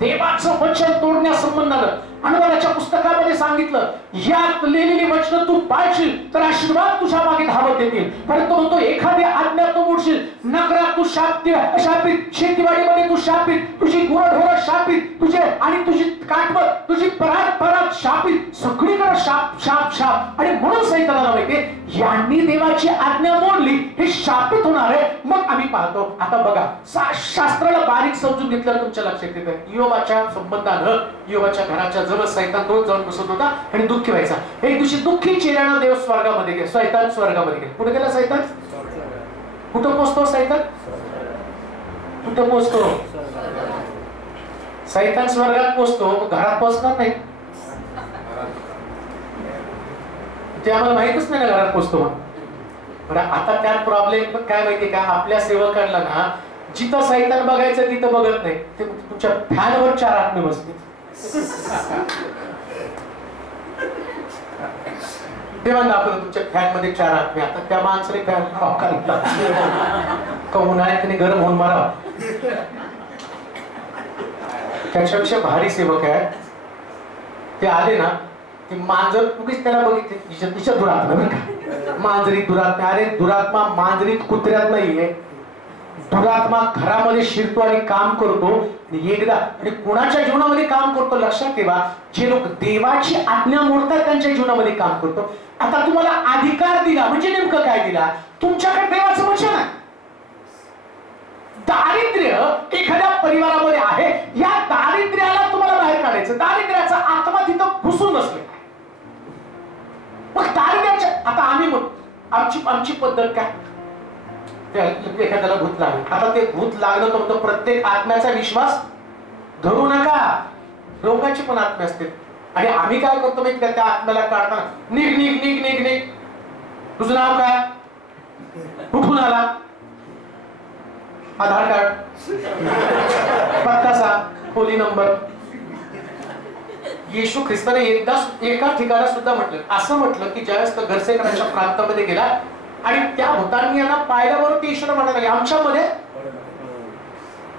देवाचं वचन तोडण्यासंबंधानं अनुवादाच्या पुस्तकामध्ये सांगितलं, यात लिहिलेली वचन तू पाळशील तर आशीर्वाद तुझ्या मागे धावत येतील. परंतु म्हणतो एखादी आज्ञा तू मोडशील, नगरात तू शापित, शेतीवाडीमध्ये तू शापित, तुझी गुरढोरं शापित, तुझे आणि तुझी काटवत, तुझी परात शापित, सगळीकडे शाप शाप शाप. आणि म्हणून सैतानाला माहितीये, यांनी देवाची आज्ञा मोडली, हे शापित होणार आहे. मग आम्ही पाहतो, आता बघा, शास्त्राला बारीक समजून घेतलं तुमच्या लक्षात येतं. योबाच्या संबंधानं, योबाच्या घराच्या जवळ सैतान रोज जाऊन बसत होता आणि दुःखी व्हायचा. एक दिवशी दुःखी चेहऱ्यानं देव स्वर्गामध्ये गेला, सैतान स्वर्गामध्ये गेला. कुठे गेला सैतान? कुठं पोचतो सैतान? कुठं पोचतो? सैतान स्वर्गात पोचतो, घरात पोचणार नाही. ते आम्हाला माहितच नाही ना घरात पोचतो मग. बरं, आता त्यात प्रॉब्लेम काय माहितीये का, आपल्या सेवकांना ना जिथं सैतान बघायचं तिथं बघत नाही. ते तुमच्या फॅनवर 4 आत्मे बसते. तेव्हा दाखवलं तुमच्या फॅन मध्ये 4 आत्मे. आता त्या माणसाने फॅन का उन्हाळ्यात त्याने गरम होऊन मारावा. त्याच्यापेक्षा भारी सेवक आहे, ते आले ना, ती मांजर उगीच त्याला बघितली, तिच्या दुरात्मा, मांजरी दुरात्मा. अरे दुरात्मा मांजरीत कुत्र्यात नाहीये, दुरात्मा घरामध्ये शिरतो आणि काम करतो. एकदा आणि कुणाच्या जीवनामध्ये काम करतो लक्षात ठेवा, जे लोक देवाची आज्ञा मोडतात त्यांच्या जीवनामध्ये काम करतो. आता तुम्हाला अधिकार दिला म्हणजे नेमकं काय दिला? तुमच्याकडे देवाचं वचन आहे. दारिद्र्य एखाद्या परिवारामध्ये आहे, या दारिद्र्याला तुम्हाला बाहेर काढायचं. दारिद्र्याचा आत्मा तिथं घुसून बसलेला आहे. मग दारिद्र्याच्या, आता आम्ही आमची पद्धत काय, एखाद्याला भूत लागलं, आता ते भूत लागलं तर प्रत्येक आत्म्याचा विश्वास धरू नका. लोकांची पण आत्मे असते. आणि आम्ही काय करतो माहिती का, त्या आत्म्याला काढताना निघ निघ निघ निघ निघ. तुझं नाव काय? कुठून आला? आधार कार्ड, पत्ता सांग, खोली नंबर. येशू ख्रिस्ताने एकदा एका ठिकाणी सुद्धा म्हटलं, असं म्हटलं की ज्यावेळेस तो घरसेकरांच्या प्रांतामध्ये गेला आणि त्या भूतांनी यांना पाहिल्यावरती येशूला म्हणायला लागले आमच्यामध्ये,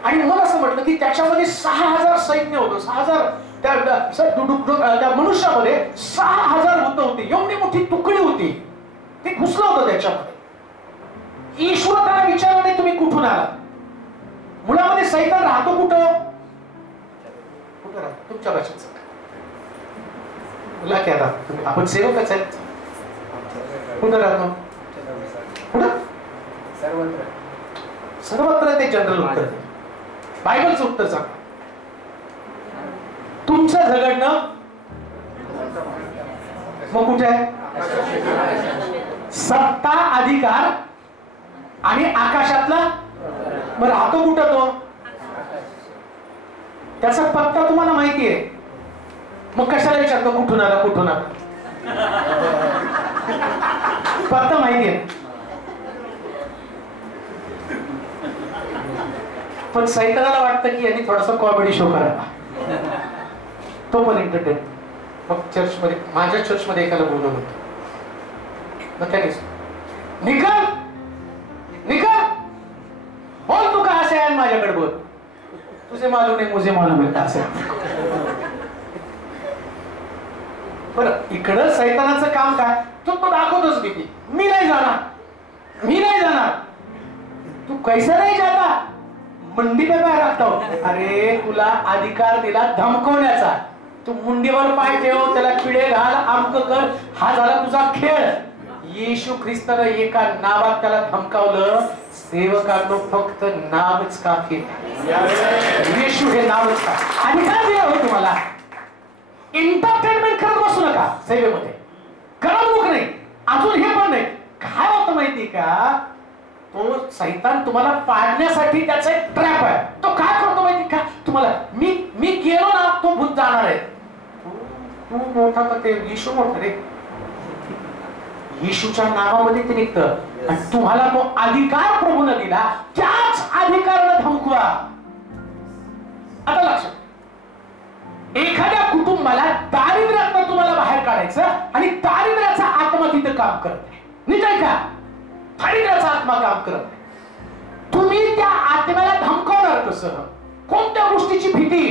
आणि मग असं म्हटलं की त्याच्यामध्ये 6000 सैन्य होतं, 6000 त्या मनुष्यामध्ये 6000 भूत होती, एवढी मोठी तुकडी होती, ते घुसलं होतं त्याच्यामध्ये. ईश्वर त्याला विचारलं नाही तुम्ही कुठून आला. मुळामध्ये सैतान राहतो कुठं राहतो? तुमच्या भाषेत मुला क्या राहतो तुम्ही? आपण सेवकच आहेत. कुठं राहतो? कुठं? सर्वत्र. ते जनरल उत्तर, बायबलचं उत्तर सांग. तुमचं झगडणं मग कुठे आहे? सत्ता, अधिकार आणि आकाशातला. मग राहतो कुठं तो? त्याचा पत्ता तुम्हाला माहिती आहे, मग कशाला विचारतो कुठून आला कुठून आला? पत्ता माहिती आहे. पण सैतानाला वाटतं की यांनी थोडासा कॉमेडी शो करावा, तो पण एंटरटेन. मग चर्चमध्ये, माझ्या चर्चमध्ये एकाला बोलवलं होतं, मग त्याने निकल निकल बोल तू कहा से आहे, माझ्याकडे बोल. तुझे मालूम नाही मुझे मालूम आहे असं. बरं, इकडं सैतानाचं काम काय? तो दाखवतोच की मी नाही जाणार, मी नाही जाणार. तू कैसा नाही जाता? मुंडी पे पाय राखतो. अरे तुला अधिकार दिला धमकवण्याचा, तू मुंडीवर पाय ठेव, त्याला किडे घाल, आमक कर, हा झाला तुझा खेळ. येशू ख्रिस्तानं एका नावात त्याला धमकावलं. सेवकांनो फक्त नावच काफी. येशू हे नावच का अधिकार दिला हो तुम्हाला. एंटरटेनमेंट करत बसू नका सेवेमध्ये, करमणूक नाही. अजून हे पण नाही. काय होतं माहिती का, तो सैतान तुम्हाला पाडण्यासाठी त्याचा एक ट्रॅप आहे. तो काय करतो माहिती का तुम्हाला, मी गेलो ना तो भूत जाणार आहे. तू मोठा का ते येशू मोठा रे, येशूच्या नावामध्ये ते निघतं. आणि तुम्हाला तो अधिकार प्रभूने दिला, त्याच अधिकाराने धमकवा. आता लक्षात, एखाद्या कुटुंबाला दारिद्र्यातनं तुम्हाला बाहेर काढायचं आणि दारिद्र्याचा आत्मा तिथं काम करत आहे. नीट आहे का? दारिद्र्याचा आत्मा काम करत आहे. तुम्ही त्या आत्म्याला धमकवणार कसं? कोणत्या गोष्टीची भीती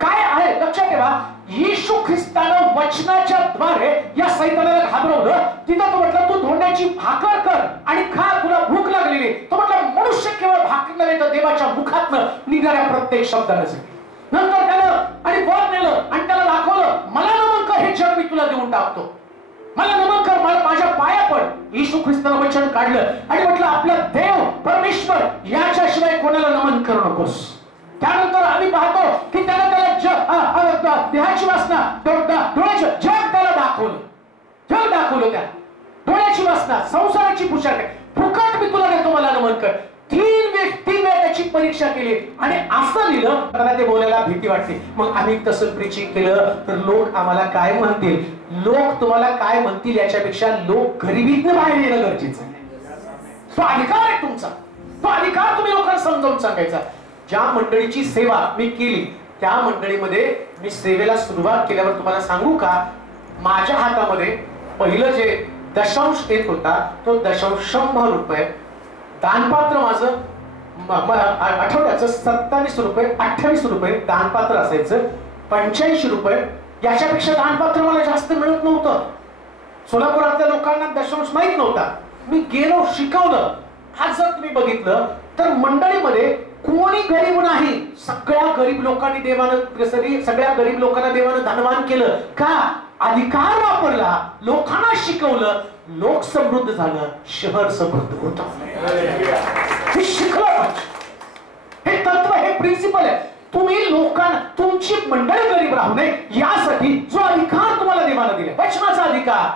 काय आहे? लक्षात ठेवा, येशू ख्रिस्तानं वचनाच्या द्वारे या सैतानाला घाबरवलं. तिथं तो म्हटलं तू धोंड्याची भाकर कर आणि खा, तुला भूक लागलेली. तो म्हटलं मनुष्य केवळ भाकर नव्हे तर देवाच्या मुखातनं निघणाऱ्या प्रत्येक शब्दाने. नंतर त्यानं आणि वर नेलं आणि त्याला दाखवलं, मला नमन कर, हे जग मी तुला देऊन टाकतो. मला नमन कर, मला माझ्या पाया पड. येशू ख्रिस्तानं वचन काढलं आणि म्हटलं आपला देव परमेश्वर याच्याशिवाय कोणाला नमन करू नकोस. त्यानंतर आम्ही पाहतो की त्याला देहाची वासना, डोळ्याचं जग त्याला दाखवलं. जग दाखवलं त्या डोळ्याची वासना, संसाराची पुषाक, फुकट मी तुला देतो, मला नमन कर. 3 वेळा त्याची परीक्षा केली आणि असं लिहिलं. त्याला ते बोलायला भीती वाटते. मग आम्ही तसं प्रीचिंग केलं तर लोक आम्हाला काय म्हणतील, लोक तुम्हाला काय म्हणतील याच्यापेक्षा लोक गरिबीतनं बाहेर येणं गरजेचं आहे. तो अधिकार आहे तुमचा, तो अधिकार तुम्ही लोकांना समजावून सांगायचा. ज्या मंडळीची सेवा मी केली त्या मंडळीमध्ये मी सेवेला सुरुवात केल्यावर तुम्हाला सांगू का, माझ्या हातामध्ये पहिलं जे दशांश येत होता तो दशांश 100 रुपये. दानपात्र माझं आठवड्याचं 27 रुपये 28 रुपये दानपात्र असायचं. 85 रुपये. याच्यापेक्षा दानपात्र मला जास्त मिळत नव्हतं. सोलापुरातल्या लोकांना दशांश माहित नव्हता. मी गेलो, शिकवलं. आज जर तुम्ही बघितलं तर मंडळीमध्ये कोणी गरीब नाही. सगळ्या गरीब लोकांनी देवानं, सगळ्या गरीब लोकांना देवानं धनवान केलं का? अधिकार वापरला, लोकांना शिकवलं, लोक समृद्ध झालं, शहर समृद्ध होतं. हे शिकलं पाहिजे. हे तत्व, हे प्रिन्सिपल आहे. तुम्ही लोकांना, तुमची मंडळी गरीब राहू नये यासाठी जो अधिकार तुम्हाला देवानं दिला, वचनाचा अधिकार,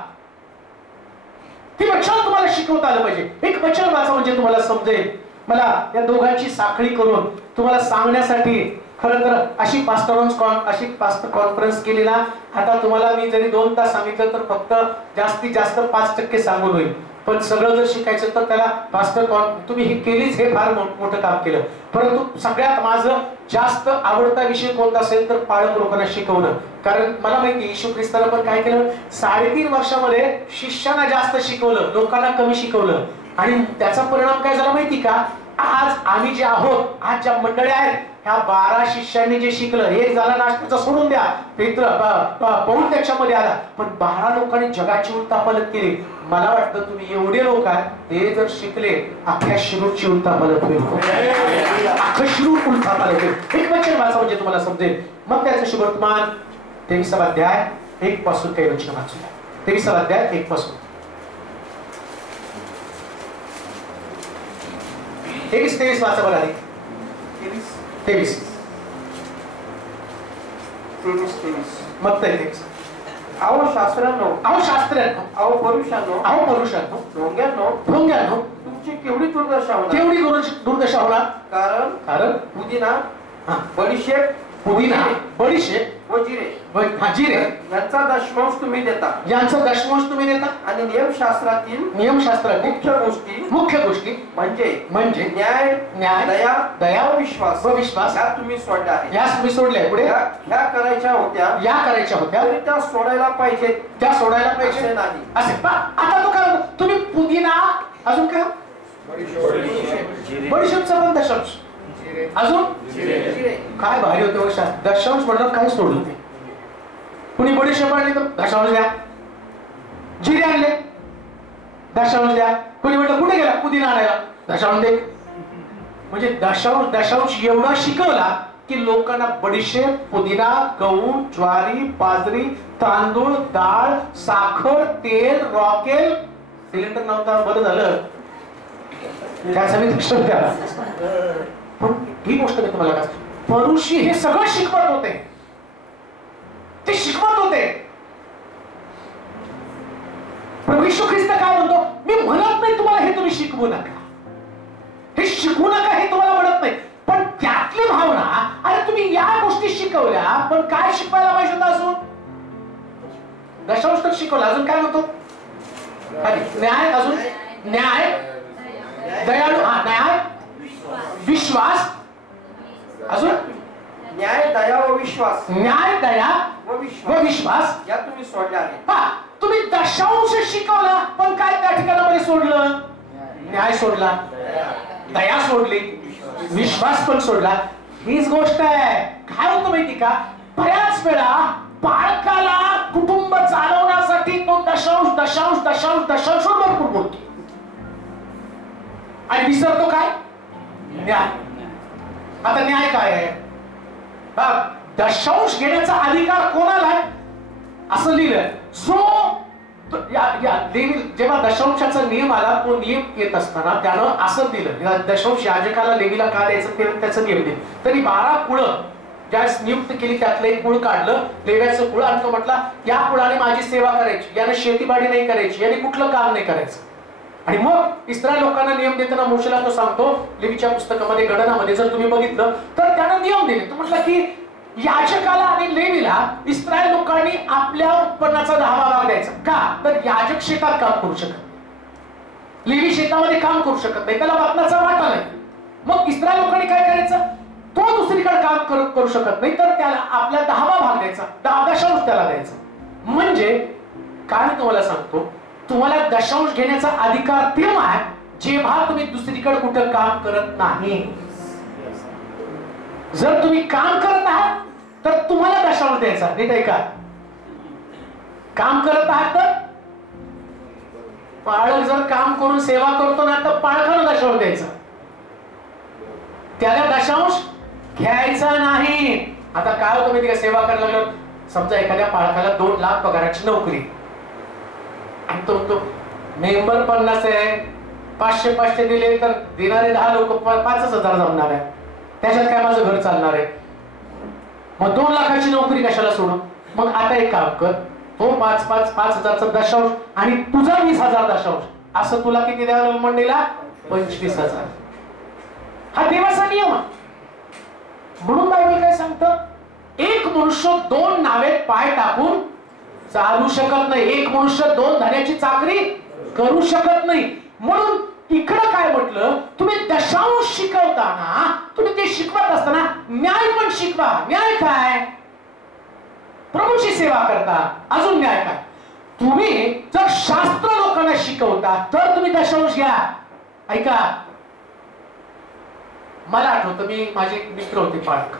ते वचन तुम्हाला शिकवता आलं पाहिजे. एक वचन वाचा म्हणजे तुम्हाला समजेल. मला या दोघांची साखळी करून तुम्हाला सांगण्यासाठी खरं तर अशी पास्टर कॉन्फरन्स केली ना, आता तुम्हाला मी जरी 2 तास सांगितलं तर फक्त जास्तीत जास्त 5% सांगून होईल. पण सगळं जर शिकायचं तर त्याला पास्टर तुम्ही हे केलीच, हे फार मोठं काम केलं. परंतु सगळ्यात माझं जास्त आवडता विषय कोणता असेल तर पालक लोकांना शिकवणं. कारण मला माहिती येशू ख्रिस्तानं पण काय केलं, 3.5 वर्षामध्ये शिष्याना जास्त शिकवलं, लोकांना कमी शिकवलं. आणि त्याचा परिणाम काय झाला माहिती का, आज आम्ही जे आहोत, आज ज्या मंडळ्या आहेत, ह्या 12 शिष्यांनी जे शिकलं, एक झाला नाश्त्याचं सोडून द्या, पौल त्याच्यामध्ये आला, पण 12 लोकांनी जगाची उलथापालथ केली. मला वाटतं तुम्ही एवढे लोक आहेत, ते जर शिकले, अख्ख्या शिरूरची उलथापालथ होईल, अख्खं शिरूर उलथापालथ होईल. एक वचन वाचा म्हणजे तुम्हाला समजेल. मग त्याचं शुभवर्तमान 23 अध्याय 1 पासून काही वचन वाचूया. 23 अध्याय 1 पासून 23 वाचा बघा. 23 मग ते 23. अहो शास्त्रांनो, अहो परुषांनो, ढोंग्यांनो, तुमची केवढी दुर्दशा होणार. कारण पुदिना, बडीशेप व जिरे यांचा दशमांश तुम्ही देता, आणि नियमशास्त्रातील मुख्य गोष्टी म्हणजे न्याय, दया व विश्वास या तुम्ही सोडल्या. पुढे ह्या करायच्या होत्या तरी त्या सोडायला पाहिजे नाही. आता तो काय तुम्ही पुदिना, अजून काय बडीशेपचा पण दशांश, अजून काय भारी होते दशांश म्हटलं काय सोडलं ते. कुणी बडीशेप आणली तर दशांश द्या, जिरे आणले दशांश द्या, कुणी म्हटलं कुठे गेला पुदिना आणायला दशांश दे. म्हणजे दशांश एवढा शिकवला की लोकांना बडीशेप, पुदिना, गहू, ज्वारी, बाजरी, तांदूळ, डाळ, साखर, तेल, रॉकेल, सिलेंडर नव्हता, बरं झालं त्यासाठी दशांश द्या. पण ही गोष्ट मी तुम्हाला काय, परुषी हे सगळं शिकवत होते, ते शिकवत होते. प्रभू येशू ख्रिस्त काय म्हणतो, मी म्हणत नाही तुम्हाला हे तुम्ही शिकवू नका, हे शिकवू नका हे तुम्हाला म्हणत नाही, पण त्यातली भावना, अरे तुम्ही या गोष्टी शिकवल्या, पण काय शिकवायला पाहिजे होतं अजून, दशांश तर शिकवला, अजून काय म्हणतो, न्याय, अजून न्याय, दयाळू, न्याय, विश्वास, अजून न्याय, दया व विश्वास या तुम्ही सोडल्या आहे. तुम्ही दशांश शिकवला, पण काय त्या ठिकाणामध्ये सोडलं, न्याय सोडला, दया सोडली, विश्वास पण सोडला. हीच गोष्ट आहे. काय होतं माहिती का, बऱ्याच वेळा बाळकाला कुटुंब चालवण्यासाठी तो दशांश भरपूर बोलतो आणि विसरतो काय, न्याय. आता न्याय काय आहे, दशांश घेण्याचा अधिकार कोणाला आहे असं लिहिलं. जेव्हा दशांशाचा नियम आला, तो नियम येत असताना त्यानं असं दिलं, दशांश याजकाला लेवीला का द्यायचं ते त्याचं नियम दिलं. तरी 12 कुळं ज्यावेळेस नियुक्त केली, त्यातलं एक कुळ काढलं, लेव्याचं कुळ, आणि तो म्हटला या कुळाने माझी सेवा करायची, याने शेतीबाडी नाही करायची, याने कुठलं काम नाही करायचं. आणि मग इस्रायल लोकांना नियम देताना मोशेला तो सांगतो, लेवीच्या पुस्तकामध्ये गणनामध्ये जर तुम्ही बघितलं तर त्यानं नियम दिले. तो म्हटला की याजकाला आणि लेवीला इस्रायल लोकांनी आपल्या उत्पन्नाचा 10वा भाग द्यायचा. का तर याजक शेतात काम करू शकत नाही, लेवी शेतामध्ये काम करू शकत नाही, त्याला वतनाचा वाटा नाही. मग इस्रायल लोकांनी काय करायचं, तो दुसरीकडे काम करू शकत नाही, तर त्याला आपला 10वा भाग द्यायचा, 10 दशांश त्याला द्यायचा. म्हणजे काय मी तुम्हाला सांगतो, तुम्हाला दशांश घेण्याचा अधिकार तेव्हा आहे जेव्हा तुम्ही दुसरीकडे कुठं काम करत नाही. जर तुम्ही काम करत आहात तर तुम्हाला दशांश द्यायचा, नाही काय का, काम करत आहात तर पाळक जर काम करून सेवा करतो ना तर पाळकाला दशांश द्यायचा, त्याला दशांश घ्यायचा नाही. आता काय होतं माहिती का, सेवा करायला लागलं, समजा एखाद्या पाळकाला 2 लाख पगाराची नोकरी, आणि तो मेंबर 50 आहे, 500 दिले तर देणारे 10 लोक 5,000 जमणार आहे, त्याच्यात काय माझं घर चालणार आहे. मग 2 लाखाची नोकरी कशाला सोडू. मग आता एक काम कर, तो 5,000चा दशांश आणि तुझा 20,000 दशांश, असं तुला किती द्यावं लागेल मंडळीला, 25,000. हा देवाचा नियम आहे. म्हणून बायबल काय सांगतं, एक मनुष्य 2 नावेत पाय टाकून चालू शकत नाही, एक मनुष्य 2 धन्याची चाकरी करू शकत नाही. म्हणून इकडं काय म्हटलं, तुम्ही दशांश शिकवताना, तुम्ही ते शिकवत असताना न्याय पण शिकवा. न्याय काय? प्रभूची सेवा करता. अजून न्याय काय? तुम्ही जर शास्त्र लोकांना शिकवता तर तुम्ही दशांश घ्या. ऐका, मला आठवतं, मी माझे एक मित्र होते पाळक,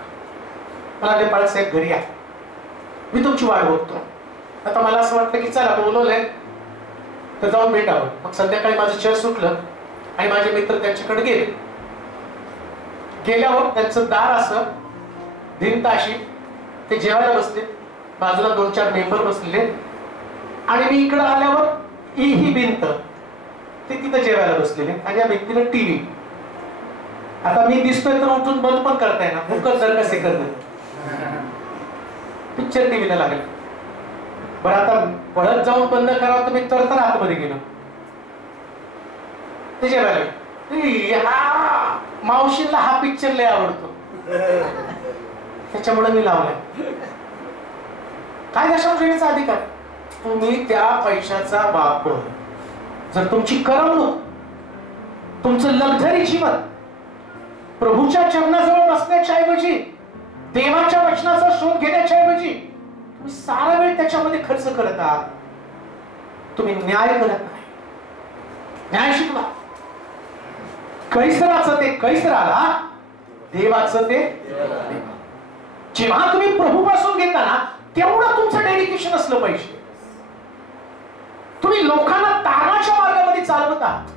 मला ते पाळक साहेब घरी या, मी तुमची वाट बघतो. आता मला असं वाटतं की चला बोलवलंय तर जाऊन भेटावं. मग संध्याकाळी माझं चर्च सुटलं आणि माझे मित्र त्यांच्याकडे गेले. गेल्यावर त्यांचं दार असं भिंत अशी, ते जेवायला बसले, बाजूला 2-4 मेंबर बसलेले आणि मी इकडे आल्यावर ही भिंत, ते तिथं जेवायला बसलेले आणि या भिंतीला टीव्ही. आता मी दिसतोय तर उठून बंद पण करताय ना, फुकट जर कसे करत पिक्चर टीव्हीला लागेल. बरं आता पळत जाऊन बंद करावं तर मी तर आतमध्ये गेलो. ते जेवायला मावशीला हा पिक्चर लय आवडतो त्याच्यामुळे मी लावलाय. काय दशांश घेण्याचा अधिकार? तुम्ही त्या पैशाचा वापर, जर तुमची करमणूक, तुमचं लक्झरी जीवन प्रभूच्या चरणाजवळ बसण्याच्या ऐवजी, देवाच्या वचनाचा शोध घेण्याच्या ऐवजी तुम्ही सारा वेळ त्याच्यामध्ये खर्च करत आहात, तुम्ही न्याय करत नाही. न्याय शिकवा. कैसराचं ते कैसराला, देवाचं ते देवाला. जेव्हा तुम्ही प्रभूपासून घेता ना, तेवढं तुमचं डेडिकेशन असलं पाहिजे. तुम्ही लोकांना तारणाच्या मार्गामध्ये चालवत आहात,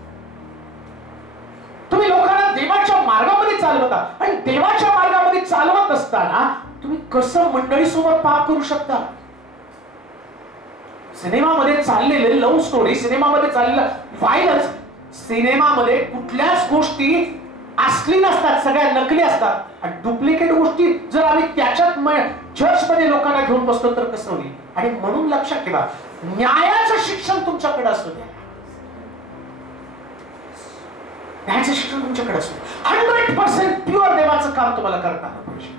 तुम्ही लोकांना देवाच्या मार्गामध्ये चालवत आहात. आणि देवाच्या मार्गामध्ये चालवत असताना तुम्ही कसं मंडळीसोबत पाप करू शकता? सिनेमामध्ये चाललेले लव्ह स्टोरी, सिनेमामध्ये चाललेलं व्हायलन्स, सिनेमामध्ये कुठल्याच गोष्टी असली नसतात, सगळ्या नकली असतात. आणि डुप्लिकेट गोष्टी जर आम्ही त्याच्यात चर्चमध्ये लोकांना घेऊन बसतो तर कसं होईल? आणि म्हणून लक्षात ठेवा, न्यायाचं शिक्षण तुमच्याकडे असू द्या. न्यायाचं शिक्षण तुमच्याकडे असू द्या. 100% प्युअर देवाचं काम तुम्हाला करता आलं पाहिजे.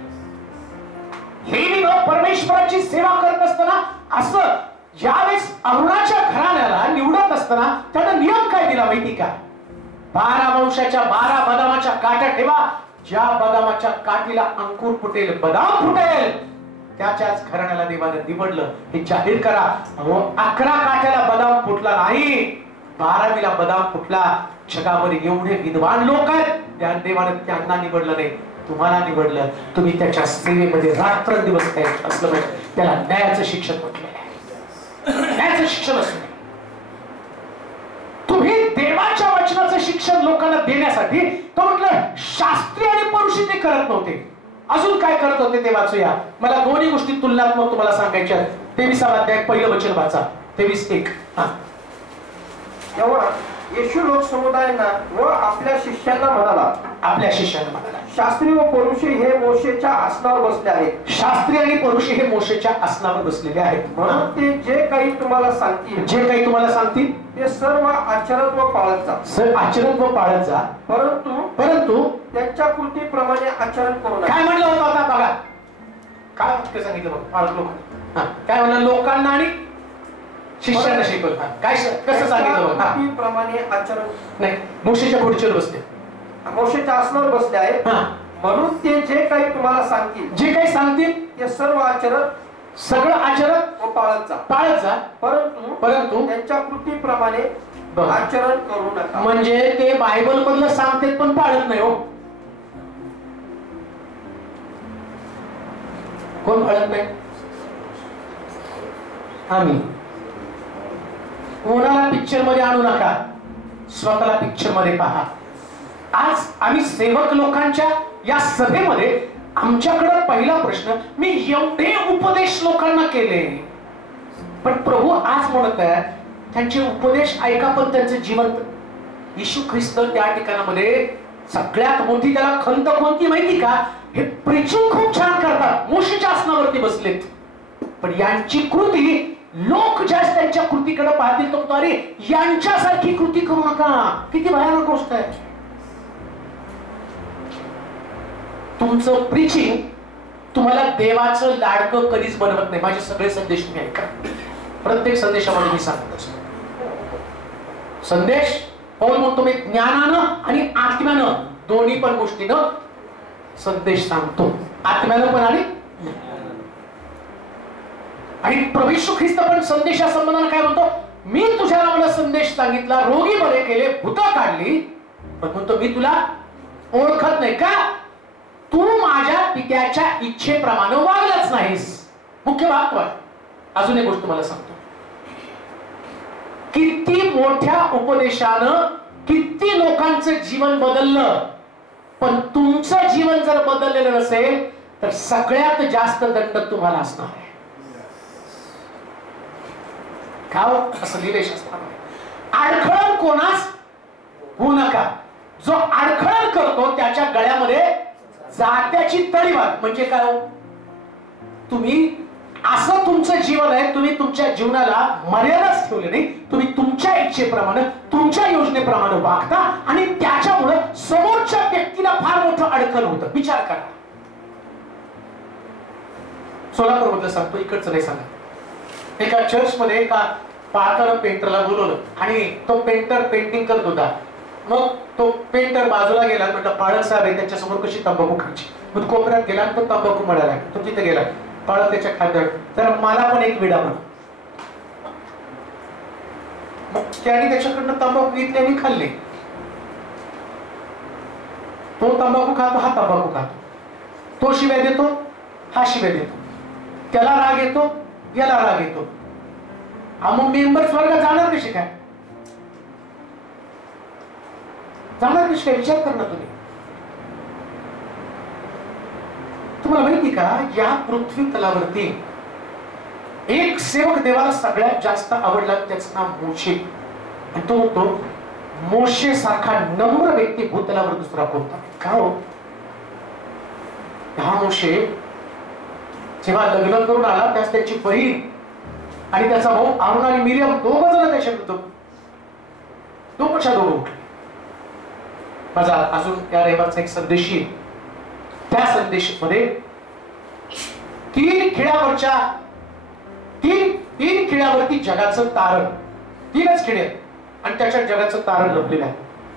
हे परमेश्वराची सेवा करत असताना असं ज्यावेळेस अरुणाच्या घराण्याला निवडत असताना त्यानं नियम काय दिला माहिती का? 12 वंशाच्या 12 बदामाच्या काट्या ठेवा. ज्या बदामाच्या काठीला अंकुर फुटेल, बदाम फुटेल, त्याच्याच घराण्याला देवाने निवडलं हे जाहीर करा. 11 काठ्याला बदाम फुटला नाही, 12वीला बदाम फुटला. जगावर एवढे विद्वान लोक आहेत, त्या देवाने त्यांना निवडलं नाही, तुम्हाला निवडलं. तुम्ही त्याच्या सेवेमध्ये रात्रंदिवस असलं पाहिजे. त्याला न्यायाचं शिक्षण म्हटलेलं आहे. न्यायाचं शिक्षण असलं. तुम्ही देवाच्या वचनाचं शिक्षण लोकांना देण्यासाठी तो म्हटलं शास्त्री आणि परुषी ते करत नव्हते. अजून काय करत होते ते वाचूया. मला दोन्ही गोष्टी तुलनात्मक तुम्हाला सांगायच्या. 23वा अध्याय पहिलं वचन वाचा, 23:1. तेव्हा येशू लोक समुदायांना व आपल्या शिष्यांना म्हणाला, आपल्या शिष्यांना म्हणाला, शास्त्री व परुषी हे मोशेच्या आसनावर बसले आहेत. शास्त्री आणि परुषी हे मोशेच्या आसनावर बसलेले आहेत. म्हणून ते जे काही तुम्हाला सांगतील, जे काही तुम्हाला सांगतील ते सर्व आचरत व पाळत जा. आचरण व पाळत जा. परंतु त्यांच्या कृतीप्रमाणे आचरण करू नका. काय म्हणलं होतं आता बघा, काय वाक्य सांगितलं बघ पाळत लोकांना. काय म्हणलं? लोकांना आणि शिष्यांना शिकवलं. काय कसं सांगितलं बघ? कृतीप्रमाणे आचरण नाही, मोशेच्या खुर्चीवर बसले, मोशेच्या आसनावर बसले आहेत. म्हणून ते जे काही तुम्हाला सांगतील, जे काही सांगतील ते सर्व आचरण, सगळं आचरण व पाळत जा. परंतु त्यांच्या कृतीप्रमाणे आचरण करू नका. म्हणजे ते बायबल मधलं सांगतात पण पाळत नाही. हो, कोण पाळत नाही? आम्ही. कोणाला पिक्चर मध्ये आणू नका, स्वतःला पिक्चर मध्ये पहा. आज आम्ही सेवक लोकांच्या या सभेमध्ये आमच्याकडे पहिला प्रश्न, मी एवढे उपदेश लोकांना केले, पण प्रभू आज म्हणत आहे त्यांचे उपदेश ऐका पण त्यांचं जीवन. येशू ख्रिस्त त्या ठिकाणामध्ये सगळ्यात मोठी त्याला खंत कोणती माहिती का? हे प्रीचिंग खूप छान करतात, मोशेच्या आसनावरती बसलेत, पण यांची कृती, लोक ज्यास त्यांच्या कृतीकडे पाहतील तो अरे यांच्यासारखी कृती करू नका. किती भयानक गोष्ट आहे. तुमचं प्रीचिंग तुम्हाला देवाचं लाडकं कधीच बनवत नाही. माझे सगळे संदेश तुम्ही ऐका, प्रत्येक संदेशामध्ये मी सांगत असतो संदेश पौल म्हणतो मी ज्ञानानं आणि आत्म्यानं दोन्ही पण गोष्टीनं संदेश सांगतो, आत्म्यानं पण आणि प्रभू येशू ख्रिस्त पण संदेशा संबंधाने काय म्हणतो, मी तुझ्या नावाला संदेश सांगितला, रोगी बरे केले, भूतं काढली, पण म्हणतो मी तुला ओळखत नाही का, तू माझ्या पित्याच्या इच्छेप्रमाणे वागलाच नाहीस. मुख्य भाग आहे. अजून एक गोष्ट तुम्हाला सांगतो, किती मोठ्या उपदेशानं किती लोकांचं जीवन बदललं, पण तुमचं जीवन जर बदललेलं नसेल तर सगळ्यात जास्त दंड तुम्हाला असणार आहे. का असं लिहिलंय शास्त्रामध्ये, अडखळण कोणास होऊ नका, जो अडखळण करतो त्याच्या गळ्यामध्ये जात्याची तळीवार. म्हणजे काय हो, तुम्ही असं तुमचं जीवन आहे, तुम्ही तुमच्या जीवनाला मर्यादाच ठेवले नाही, तुम्ही तुमच्या इच्छेप्रमाणे तुमच्या योजनेप्रमाणे वागता आणि त्याच्यामुळे समोरच्या व्यक्तीला फार मोठं अडखळ होतं. विचार करा. सोलापूर मधलं सांगतो, इकडचं नाही सांगा. एका चर्च मध्ये एका पाळकर पेंटरला बोलवलं आणि तो पेंटर पेंटिंग करत होता. मग तो पेंटर बाजूला गेला, म्हटलं पाळक साहेब आहे त्याच्यासमोर कशी तंबाखू खायची. मग कोपऱ्यात गेला आणि तो तंबाखू म्हणाला. तो तिथे गेला, पाळक त्याच्या खाद्यावर, तर मला पण एक विडा म्हण. मग त्याने त्याच्याकडनं तंबाखू घेतली आणि खाल्ली. तो तंबाखू खातो, हा तंबाखू खातो. तो शिव्या देतो, हा शिव्या देतो. त्याला राग येतो, याला राग येतो. मग मेंबर स्वर्गात जाणार कसे काय, जाणार कसे काय, विचार कर ना तुम्ही. तुम्हाला माहिती का, या पृथ्वी तलावरती एक सेवक देवाला सगळ्यात जास्त आवडला, त्याचं नाव मोशे. आणि तो म्हणतो, मोशे सारखा नम्र व्यक्ती भूतलावर दुसरा कोणता. का हो, हा मोशे जेव्हा लग्न करून आला त्यास त्याची बहीण आणि त्याचा भाऊ आरोन आणि मिरियम दोघ जण त्याच्यात होतो. दोघच्या दोघ उठले. माझा अजून या रविवारचा एक संदेश येईल. त्या संदेशामध्ये तीन खिळ्यावरती जगाचं तारण, तीनच खिळे आणि त्याच्या जगाचं तारण लपलेलं आहे.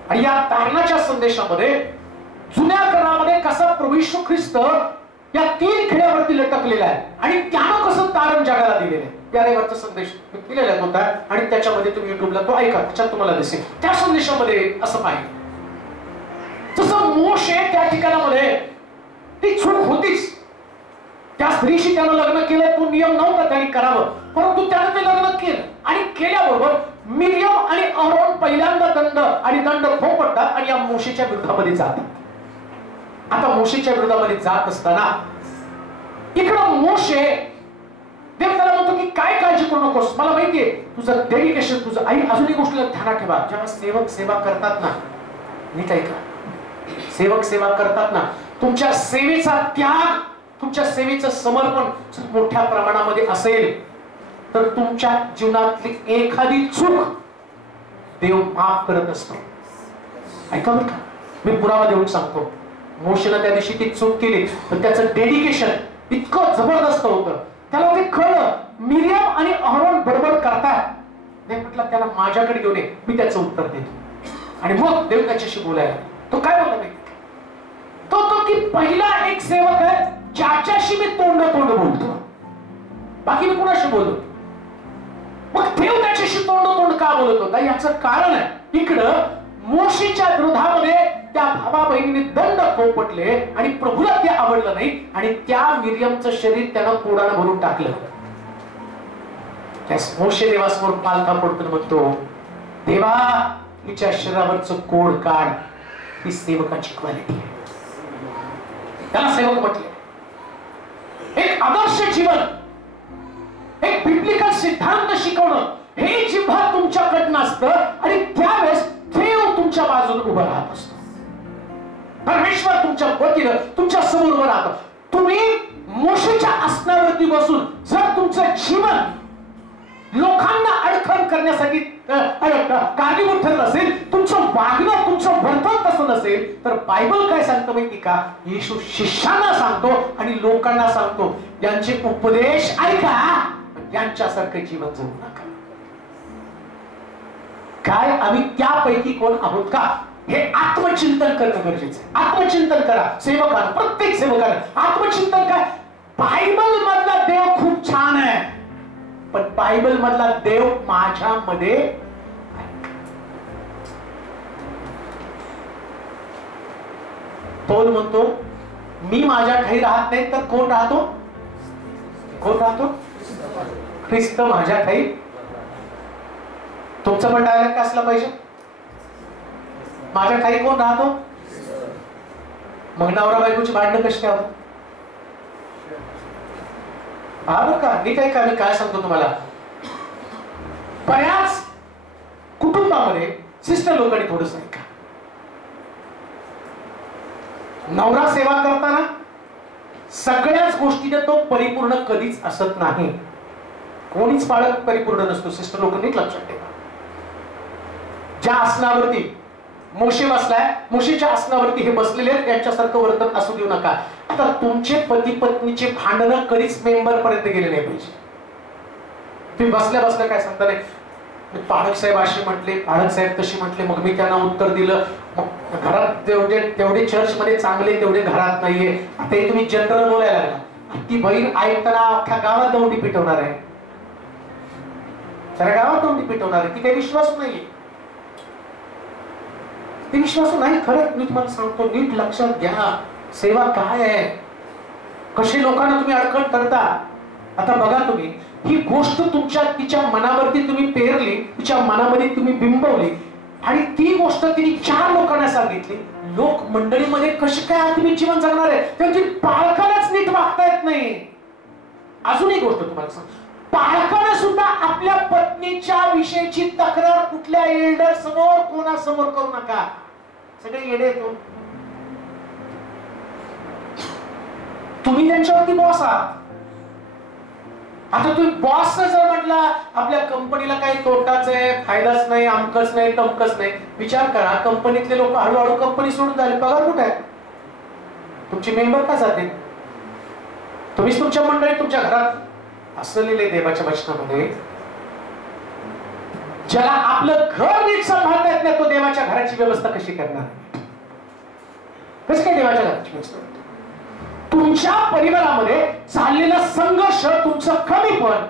आणि या तारणाच्या संदेशामध्ये जुन्या करारामध्ये कसा प्रभू येशू ख्रिस्त या तीन खिळ्यावरती लटकलेला आहे आणि त्यानं कसं तारण जगाला दिलेलं आहे. त्या रविवारचा संदेश मी केलेला होता आणि त्याच्यामध्ये तुम्ही युट्यूबला तो ऐका, त्याच्यात तुम्हाला दिसेल. त्या संदेशामध्ये असं पाहिजे, जसं मोशे त्या ठिकाणामध्ये ती चूक होतीच, त्या स्त्रीशी त्यानं लग्न केलं, तो नियम नव्हता त्यांनी करावं, परंतु त्यानं ते लग्न केलं आणि केल्याबरोबर मिरियम आणि आरोन पहिल्यांदा दंड फोपटतात आणि या मोशेच्या विरोधामध्ये जातात. आता मोशेच्या विरोधामध्ये जात असताना इकडं मोशे देव त्याला म्हणतो की काय काळजी करू नकोस, मला माहितीये तुझं डेडिकेशन, तुझं. आई अजून एक गोष्टीला ध्यानात ठेवा, जेव्हा सेवक सेवा करतात ना, नीट ऐका, सेवक सेवा करतात ना, तुमच्या सेवेचा त्याग, तुमच्या सेवेचं समर्पण मोठ्या प्रमाणामध्ये असेल तर तुमच्या जीवनातली एखादी चूक देव माफ करत असतो. ऐका बरं का, मी पुरावा देऊन सांगतो. मोशेनं त्या दिवशी ती चूक केली, पण त्याचं डेडिकेशन इतकं जबरदस्त होतं. त्याला ते कळलं मिरियम आणि आरोन बडबड करतात, देव म्हटलं त्याला माझ्याकडे घेऊन ये, मी त्याचं उत्तर देतो. आणि मग देव त्याच्याशी बोलायला. तो काय बोलला माहिती, तो की पहिला एक सेवक आहे ज्याच्याशी मी तोंड बोलतो, बाकी मी कुणाशी बोलतो. मग देव त्याच्याशी तोंड का बोलत होता, याचं कारण आहे इकडं मोशेच्या विरोधामध्ये त्या भावा बहिणीने दंड पोपटले आणि प्रभूला ते आवडलं नाही आणि त्या मिरियमचं शरीर त्यानं कोडानं भरून टाकलं. मोशे देवासमोर पालथा पडतो, म्हणतो देवा हिच्या शरीरावरचं कोड काढ, ही सेवकाची क्वालिटी आहे. त्याला सेवक म्हटले. एक आदर्श जीवन, एक बिब्लिकल सिद्धांत शिकवणं, हे जिव्हा तुमच्याकडनं असतं आणि त्यावेळेस देव तुमच्या बाजूने उभं राहत असतो. परमेश्वर तुमच्या वतीनं तुमच्या समोर उभं राहतं. तुम्ही मोशेच्या आसनावरती बसून जर तुमचं जीवन लोकांना अडखळ करण्यासाठी कारणीभूत ठरत असेल, तुमचं वागणं, तुमचं वर्तन तसं नसेल, तर बायबल काय सांगतं माहिती का, येशू शिष्यांना सांगतो आणि लोकांना सांगतो, यांचे उपदेश ऐका, यांच्यासारखं जीवन जगू नका. काय आम्ही त्यापैकी कोण आहोत का, हे आत्मचिंतन करणं गरजेचं आहे. आत्मचिंतन करा सेवकांना, प्रत्येक सेवकांना आत्मचिंतन काय. बायबल मधला देव खूप छान आहे, पण बायबल मधला देव माझ्यामध्ये पौल म्हणतो मी माझ्या ठाई राहत नाही तर कोण राहतो, कोण राहतो, ख्रिस्त माझ्या ठाई. तुमचं पण डायलॉग काय असला पाहिजे, माझ्या ठाई कोण राहतो. मग नवरा बायकोची भांडणं कशी काय होतात. हा बरं का, मी काय सांगतो तुम्हाला, बऱ्याच कुटुंबामध्ये सिस्टर लोकांनी थोडंसं ऐका. नवरा सेवा करताना सगळ्याच गोष्टीने तो परिपूर्ण कधीच असत नाही. कोणीच पाळत परिपूर्ण नसतो. सिस्टर लोकांनी लक्षात ठेवा. ज्या आसनावरती मोशे बसलाय, मोशेच्या आसनावरती हे बसलेले आहेत, त्यांच्यासारखं वर्तन असू देऊ नका. आता तुमचे पती पत्नीचे भांडणं कधीच मेंबर पर्यंत गेले नाही पाहिजे. तुम्ही बसल्या बसल्या काय सांगता नाही, पालक साहेब असे म्हटले, पालक साहेब तशी म्हटले, मग मी त्यांना उत्तर दिलं. मग घरात तेवढे चर्च मध्ये चांगले तेवढे घरात नाहीये. आता हे तुम्ही जनरल बोलायला लागला. ती बहीण ऐकताना अख्ख्या गावात दौंडी पिटवणार आहे, साऱ्या गावात दौंडी पिटवणार आहे. ती काही विश्वास नाहीये, ती विश्वास नाही. खरंच मी तुम्हाला सांगतो, नीट लक्षात घ्या सेवा काय आहे, कसे लोकांना तुम्ही अडकण करता. आता बघा तुम्ही, ही गोष्ट तिच्या मनावरती तुम्ही पेरली, तिच्या मनामध्ये तुम्ही बिंबवली, आणि ती गोष्ट तिने 4 लोकांना सांगितली. लोक मंडळीमध्ये कसे काय तुम्ही जीवन जगणार आहे, त्यांची पालकांनाच नीट वागता येत नाही. अजून एक गोष्ट तुम्हाला सांग, पालकांना सुद्धा आपल्या पत्नीच्या विषयीची तक्रार कुठल्या एल्डर समोर कोणासमोर करू नका. सगळे येडे येतो. तुम्ही त्यांच्यावरती बॉस आहात. आता तुम्ही बॉस जर म्हटला आपल्या कंपनीला काही तोटाच आहे, फायदाच नाही, अमकच नाही, तमकच नाही, विचार करा कंपनीतले लोक हळूहळू कंपनी सोडून झाले, पगार कुठे आहे, तुमचे मेंबर का जाते. तुम्हीच तुमच्या मंडळीत तुमच्या घरात असलेले देवाच्या वचनामध्ये, ज्याला आपलं घर नीट सांभाळता येत नाही, तो देवाच्या घराची व्यवस्था कशी करणार. कसं काय देवाच्या घराची व्यवस्था. तुमच्या परिवारामध्ये चाललेला संघर्ष, तुमचं कमीपण,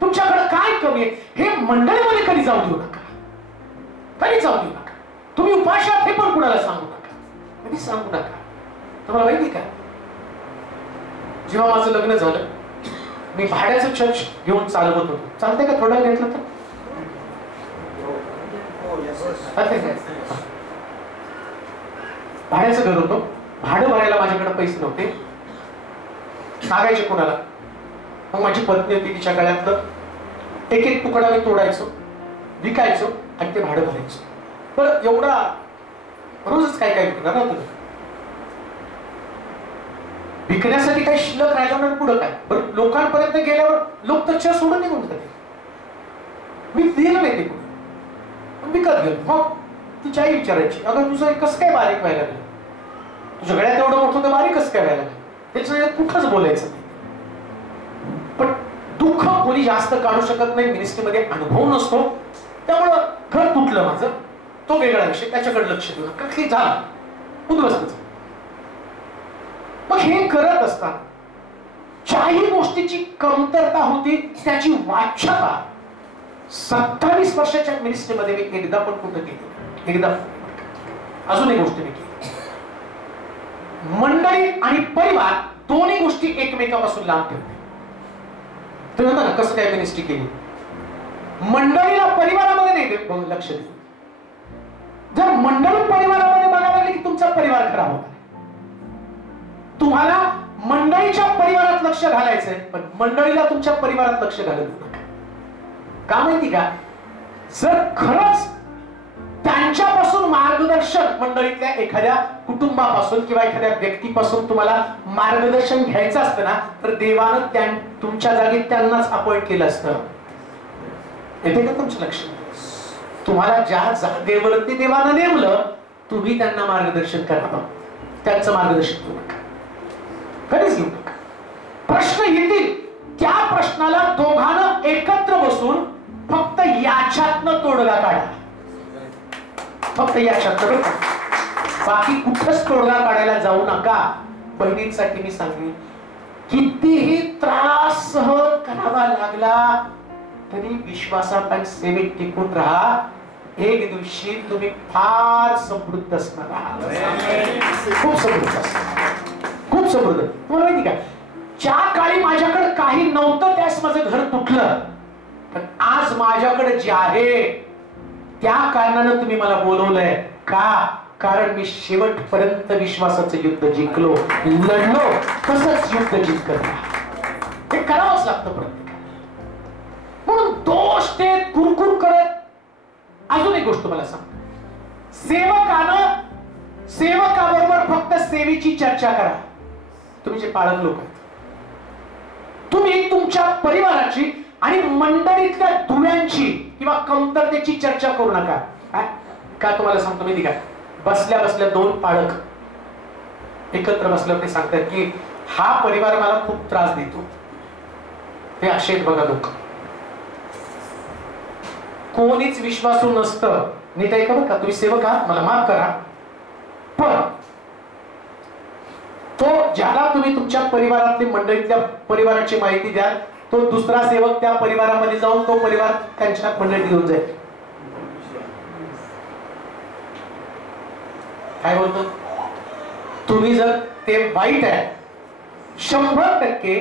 तुमच्याकडे काय कमी आहे, हे मंडळीमध्ये कधी जाऊ देऊ नका, कधी जाऊ देऊ नका. तुम्ही उपाशात हे पण कुणाला सांगू नका, कधी सांगू नका. तुम्हाला माहिती का, जेव्हा माझं लग्न झालं, मी भाड्याचं चर्च घेऊन चालवत होतो. चालतंय का थोडं घेतलं तर. भाड्याचं घर होतं, भाडं भरायला माझ्याकडे पैसे नव्हते, सांगायचे कोणाला. मग माझी पत्नी होती, तिच्या गळ्यातलं एक तुकडा मी तोडायचो, विकायचो आणि ते भाडं भरायचो. बरं एवढा रोजच काय काय विकणार ना तुम्ही, विकण्यासाठी काही शिल्लक राहिल्यावर पुढं काय. बरं लोकांपर्यंत गेल्यावर लोक तर सोडून निघून जाते. मी दिलं नाही ते कुठं, विकत गेलो. मग तिची आई विचारायची, अगं तुझं कसं काय बारीक व्हायला लागलं, तुझ्या गळ्यात एवढं मोठं तर बारीक कसं काय व्हायला लागलं. त्याचं कुठंच बोलायचं नाही. पण दुःख कोणी जास्त काढू शकत नाही, मिनिस्ट्रीमध्ये अनुभव नसतो, त्यामुळं घर तुटलं माझं, तो वेगळा विषय, त्याच्याकडे लक्ष देऊ नका, काही झालं उद्ध्वस्त. मग हे करत असताना ज्याही गोष्टीची कमतरता होती त्याची वाच्यता 27 वर्षाच्या मिनिस्ट्रीमध्ये मी एकदा पण कुठं केली, एकदा. अजून एक गोष्ट मी केली, मंडळी आणि परिवार दोन्ही गोष्टी एकमेकापासून लांब ठेवते. तुम्ही म्हणता ना कसं काय मिनिस्ट्री केली, मंडळीला परिवारामध्ये नाही लक्ष दे. जर मंडळी परिवारामध्ये बघायला लागले की तुमचा परिवार खराब होणार. तुम्हाला मंडळीच्या परिवारात लक्ष घालायचंय, पण मंडळीला तुमच्या परिवारात लक्ष घालू नका. का माहिती का, जर खरंच त्यांच्यापासून मार्गदर्शन, मंडळीतल्या एखाद्या कुटुंबापासून किंवा एखाद्या व्यक्तीपासून तुम्हाला मार्गदर्शन घ्यायचं असतं ना, तर देवानं तुमच्या जागी त्यांनाच अपॉइंट केलं असतं. येते का तुमचं लक्ष. तुम्हाला ज्या जागेवरती देवानं नेमलं, तुम्ही त्यांना मार्गदर्शन करा, त्यांचं मार्गदर्शन करू नका, कधीच घेऊ नका. प्रश्न येतील, त्या प्रश्नाला दोघांना एकत्र बसून फक्त याच्यातनं तोडगा काढा. फक्त या शब्दावर बाकी कुठंच तोडगा काढायला जाऊ नका. बहिणींसाठी मी सांगेन, कितीही त्रास सहन करावा लागला तरी विश्वासात आणि सेवेत टिकून राहा. एक दिवशी तुम्ही फार समृद्ध असणार आहात. खूप समृद्ध असणार, खूप समृद्ध. तुम्हाला माहिती का, ज्या काळी माझ्याकडे काही नव्हतं त्यास माझं घर तुटलं, पण आज माझ्याकडे जे आहे त्या कारणानं तुम्ही मला बोलवलंय. का? कारण मी शेवटपर्यंत विश्वासाचं युद्ध जिंकलो, लढलो, तसंच युद्ध जिंकत हे करावंच लागतं प्रत्येकाला. म्हणून दोष ते कुरकुर करत. अजून एक गोष्ट मला सांग, सेवकाबरोबर फक्त सेवेची चर्चा करा. तुम्ही जे पाळक लोक आहेत, तुम्ही तुमच्या परिवाराची आणि मंडळीतल्या दुव्यांची किंवा कमतरतेची चर्चा करू नका. का तुम्हाला सांगतो माहिती का, बसल्या बसल्या दोन पाळक एकत्र बसल्यावर ते सांगतात की हा परिवार मला खूप त्रास देतो. ते असे बघा लोक, कोणीच विश्वासू नसतं. नीट ऐका बरं का, तुम्ही सेवक आहात, मला माफ करा, पण तो ज्याला तुम्ही तुमच्या परिवारातली मंडळीतल्या परिवाराची माहिती द्याल, तो दुसरा सेवक त्या परिवारामध्ये जाऊन तो परिवार त्यांच्या मंडळीत घेऊन जाईल. काय बोलतो तुम्ही? जर ते वाईट आहे, 100%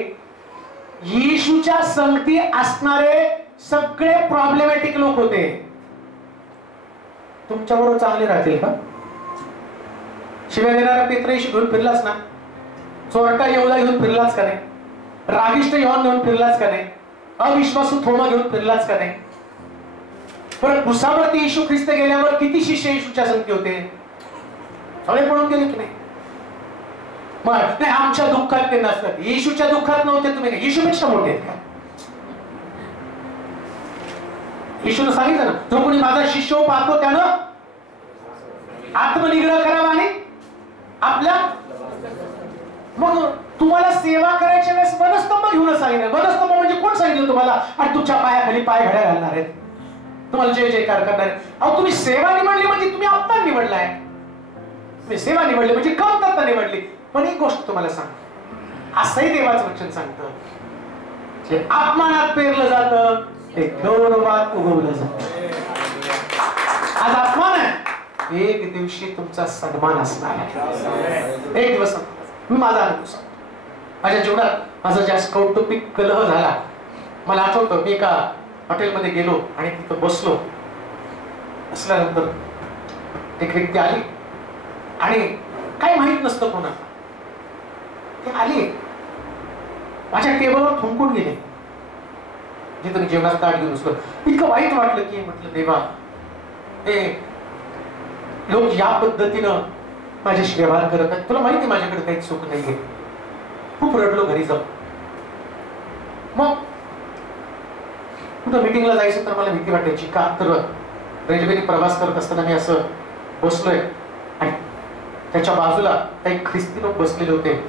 येशूच्या संगती असणारे सगळे प्रॉब्लेमॅटिक लोक होते. तुमच्याबरोबर चांगले राहतील का? शिव्या देणारा पेत्र येशू घेऊन फिरलाच ना? चोरटा येऊला घेऊन फिरलाच का नाही? रागिष्ट योहान घेऊन फिरलाच का नाही? अविश्वासू थोमा घेऊन फिरलाच का नाही? पण क्रुसावरती येशू ख्रिस्त गेल्यावर किती शिष्य येशूच्या संगती होते? सगळे पळून गेले की नाही? मग नाही, आमच्या दुःखात ते नसतात. येशूच्या दुःखात नव्हते तुम्ही, येशूपेक्षा मोठे आहेत का? येशूने सांगितलं ना, जो कोणी माझा शिष्य पाहतो त्यानं आत्मनिग्रह करावा आणि आपल्या. मग तुम्हाला सेवा करायच्या वेळेस वनस्तंभ घेऊन सांगितलं. वनस्तंभ म्हणजे कोण सांगितलं तुम्हाला? आणि तुमच्या पायाखाली पाय घड्या घालणार आहेत, तुम्हाला जय जयकार करणार आहेत. अहो, तुम्ही सेवा निवडली म्हणजे तुम्ही अपमान निवडलाय. तुम्ही सेवा निवडली म्हणजे कमतरता निवडली. पण एक गोष्ट तुम्हाला सांग, असंही देवाचं वचन सांगतं, जे अपमानात पेरलं जातं ते गौरवात उगवलं जातं. आज अपमान आहे, एक दिवशी तुमचा सन्मान असणार आहे. एक दिवस मी माझा अनुभव सांगतो. माझ्या जीवनात माझा जास्त कौटुंबिक कलह झाला. मला आठवतं, मी एका हॉटेलमध्ये गेलो आणि तिथं बसलो. बसल्यानंतर एक व्यक्ती आली आणि काही माहित नसतं कोणाला, ते आली माझ्या टेबलवर थुंकून गेले. जिथं मी जेवणाचं ताट घेऊन बसलो, इतकं वाईट वाटलं की म्हटलं देवा, ते लोक या पद्धतीनं माझ्याशी व्यवहार करत आहेत. तुला माहिती माझ्याकडे काही चूक नाहीये. खूप रडलो घरी जाऊन. मग कुठं मिटिंगला जायचं तर मला भीती वाटायची. का तर रेल्वेने प्रवास करत असताना मी असं बसलोय आणि त्याच्या बाजूला काही ख्रिस्ती लोक बसलेले होते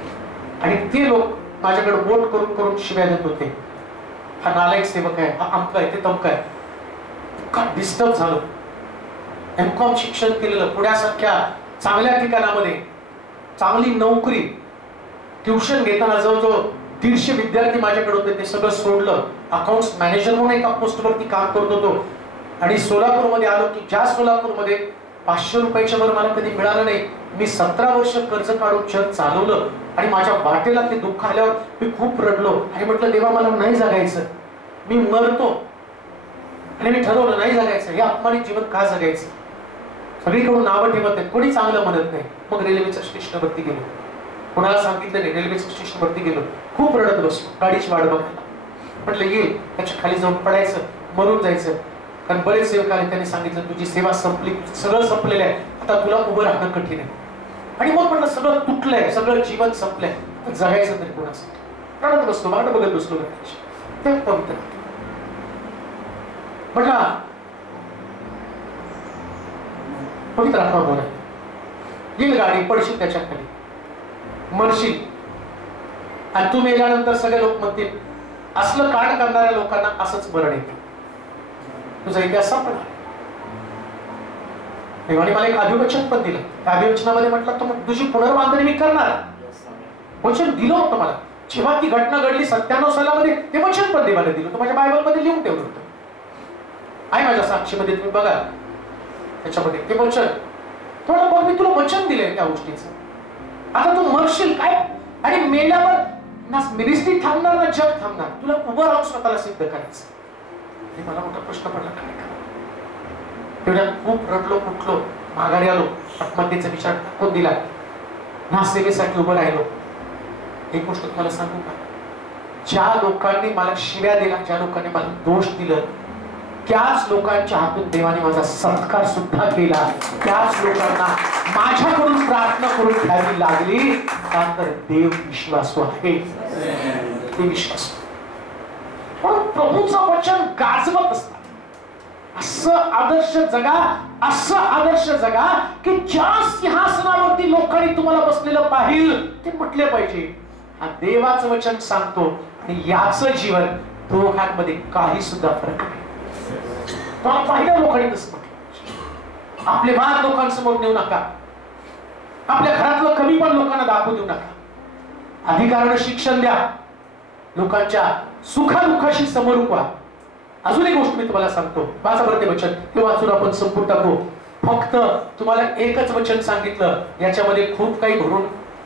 आणि ते लोक माझ्याकडे बोट करून करून शिव्या देत होते. हा नालायक सेवक आहे, हा अमका आहे, ते तमका आहे. इतका डिस्टर्ब झालं. एमकॉम शिक्षण केलेलं, पुण्यासारख्या चांगल्या ठिकाणामध्ये चांगली नोकरी, ट्युशन घेताना जवळजवळ 150 विद्यार्थी माझ्याकडे होते. ते सगळं सोडलं. अकाउंट्स मॅनेजर म्हणून एका पोस्टवरती काम करत होतो आणि सोलापूरमध्ये आलो की ज्या सोलापूरमध्ये 500 रुपयाच्या वर मला कधी मिळालं नाही. मी 17 वर्ष कर्ज काढून जग चालवलं आणि माझ्या वाटेला ते दुःख आल्यावर मी खूप रडलो आणि म्हटलं देवा, मला नाही जगायचं, मी मरतो. आणि मी ठरवलं नाही जगायचं. हे अपमानित जीवन का जगायचं? सगळीकडून नावं ठेवत आहेत, कोणी चांगलं म्हणत नाही. मग रेल्वेच्या स्टेशनवरती गेलो, कोणाला सांगितलं नाही. रेल्वेच्या स्टेशनवरती गेलो, खूप रडत बसलो गाडीची वाट बघायला. म्हटलं येईल, त्याच्या खाली जाऊन पडायचं, मरून जायचं. कारण बरेच सेवक आले, त्यांनी सांगितलं तुझी सेवा संपली, सगळं संपलेलं आहे, आता तुला उभं राहणं कठीण आहे. आणि मग म्हटलं सगळं तुटलंय, सगळं जीवन संपलंय, जगायचं तरी कोणाचं? रडत बसलो, वाट बघत बसलो. ते पवित्र म्हटलं पवित्र आत्मा बोला, येईल गाडी, पडशील त्याच्या खाली, मरशील आणि तू मेल्यानंतर सगळे लोक म्हणतील असलं कांड करणाऱ्या लोकांना असंच मरण येतं, तुझा इतिहास संपला. देवाने मला एक अभिवचन पण दिलं. त्या अभिवचनामध्ये म्हटलं तर तुझी पुनर्बांधणी मी करणार, वचन दिलं होतं मला. जेव्हा ती घटना घडली 97 सालामध्ये, ते वचन पण देवाने दिलं होतं. माझ्या बायबलमध्ये लिहून ठेवलं होतं. आहे माझ्या साक्षीमध्ये, तुम्ही बघा त्याच्यामध्ये ते वचन. थोडं बघ, मी तुला वचन दिलंय त्या गोष्टीचं. आता तू मरशील काय, आणि मेल्यावर ना मिनिस्ट्री थांबणार ना जग थांबणार. तुला उभं राहून स्वतःला सिद्ध करायचं. आणि मला मोठा प्रश्न पडला, काय करा. तेवढ्या खूप रडलो, कुठलो, माघारी आलो, आत्महत्येचा विचार टाकून दिला, ना सेवेसाठी उभं राहिलो. एक गोष्ट तुम्हाला सांगू का, ज्या लोकांनी मला शिव्या दिला, ज्या लोकांनी मला दोष दिलं, त्याच लोकांच्या हातून देवाने माझा सत्कार सुद्धा केला. त्याच लोकांना माझ्याकडून प्रार्थना करून घ्यावी लागली. तर देव विश्वासू आहे, ते विश्वासू. म्हणून प्रभूचं वचन गाजवत असतात. असं आदर्श जगा, असं आदर्श जगा की ज्या सिंहासनावरती लोकांनी तुम्हाला बसलेलं पाहिजे ते म्हटले पाहिजे, हा देवाचं वचन सांगतो. आणि याचं जीवन दोघांमध्ये काही सुद्धा फरक नाही. पहिल्या लोकांनी तसं म्हटलं, आपले वाद लोकांसमोर नेऊ नका, आपल्या घरातलं कमी पण लोकांना दाखवू देऊ नका, अधिकारानं शिक्षण द्या, लोकांच्या सुखादुःखाशी समोर व्हा. अजून एक गोष्ट मी तुम्हाला सांगतो, वाचा बरं ते वचन, ते वाचून आपण संपून टाकू. फक्त तुम्हाला एकच वचन सांगितलं, याच्यामध्ये खूप काही भरून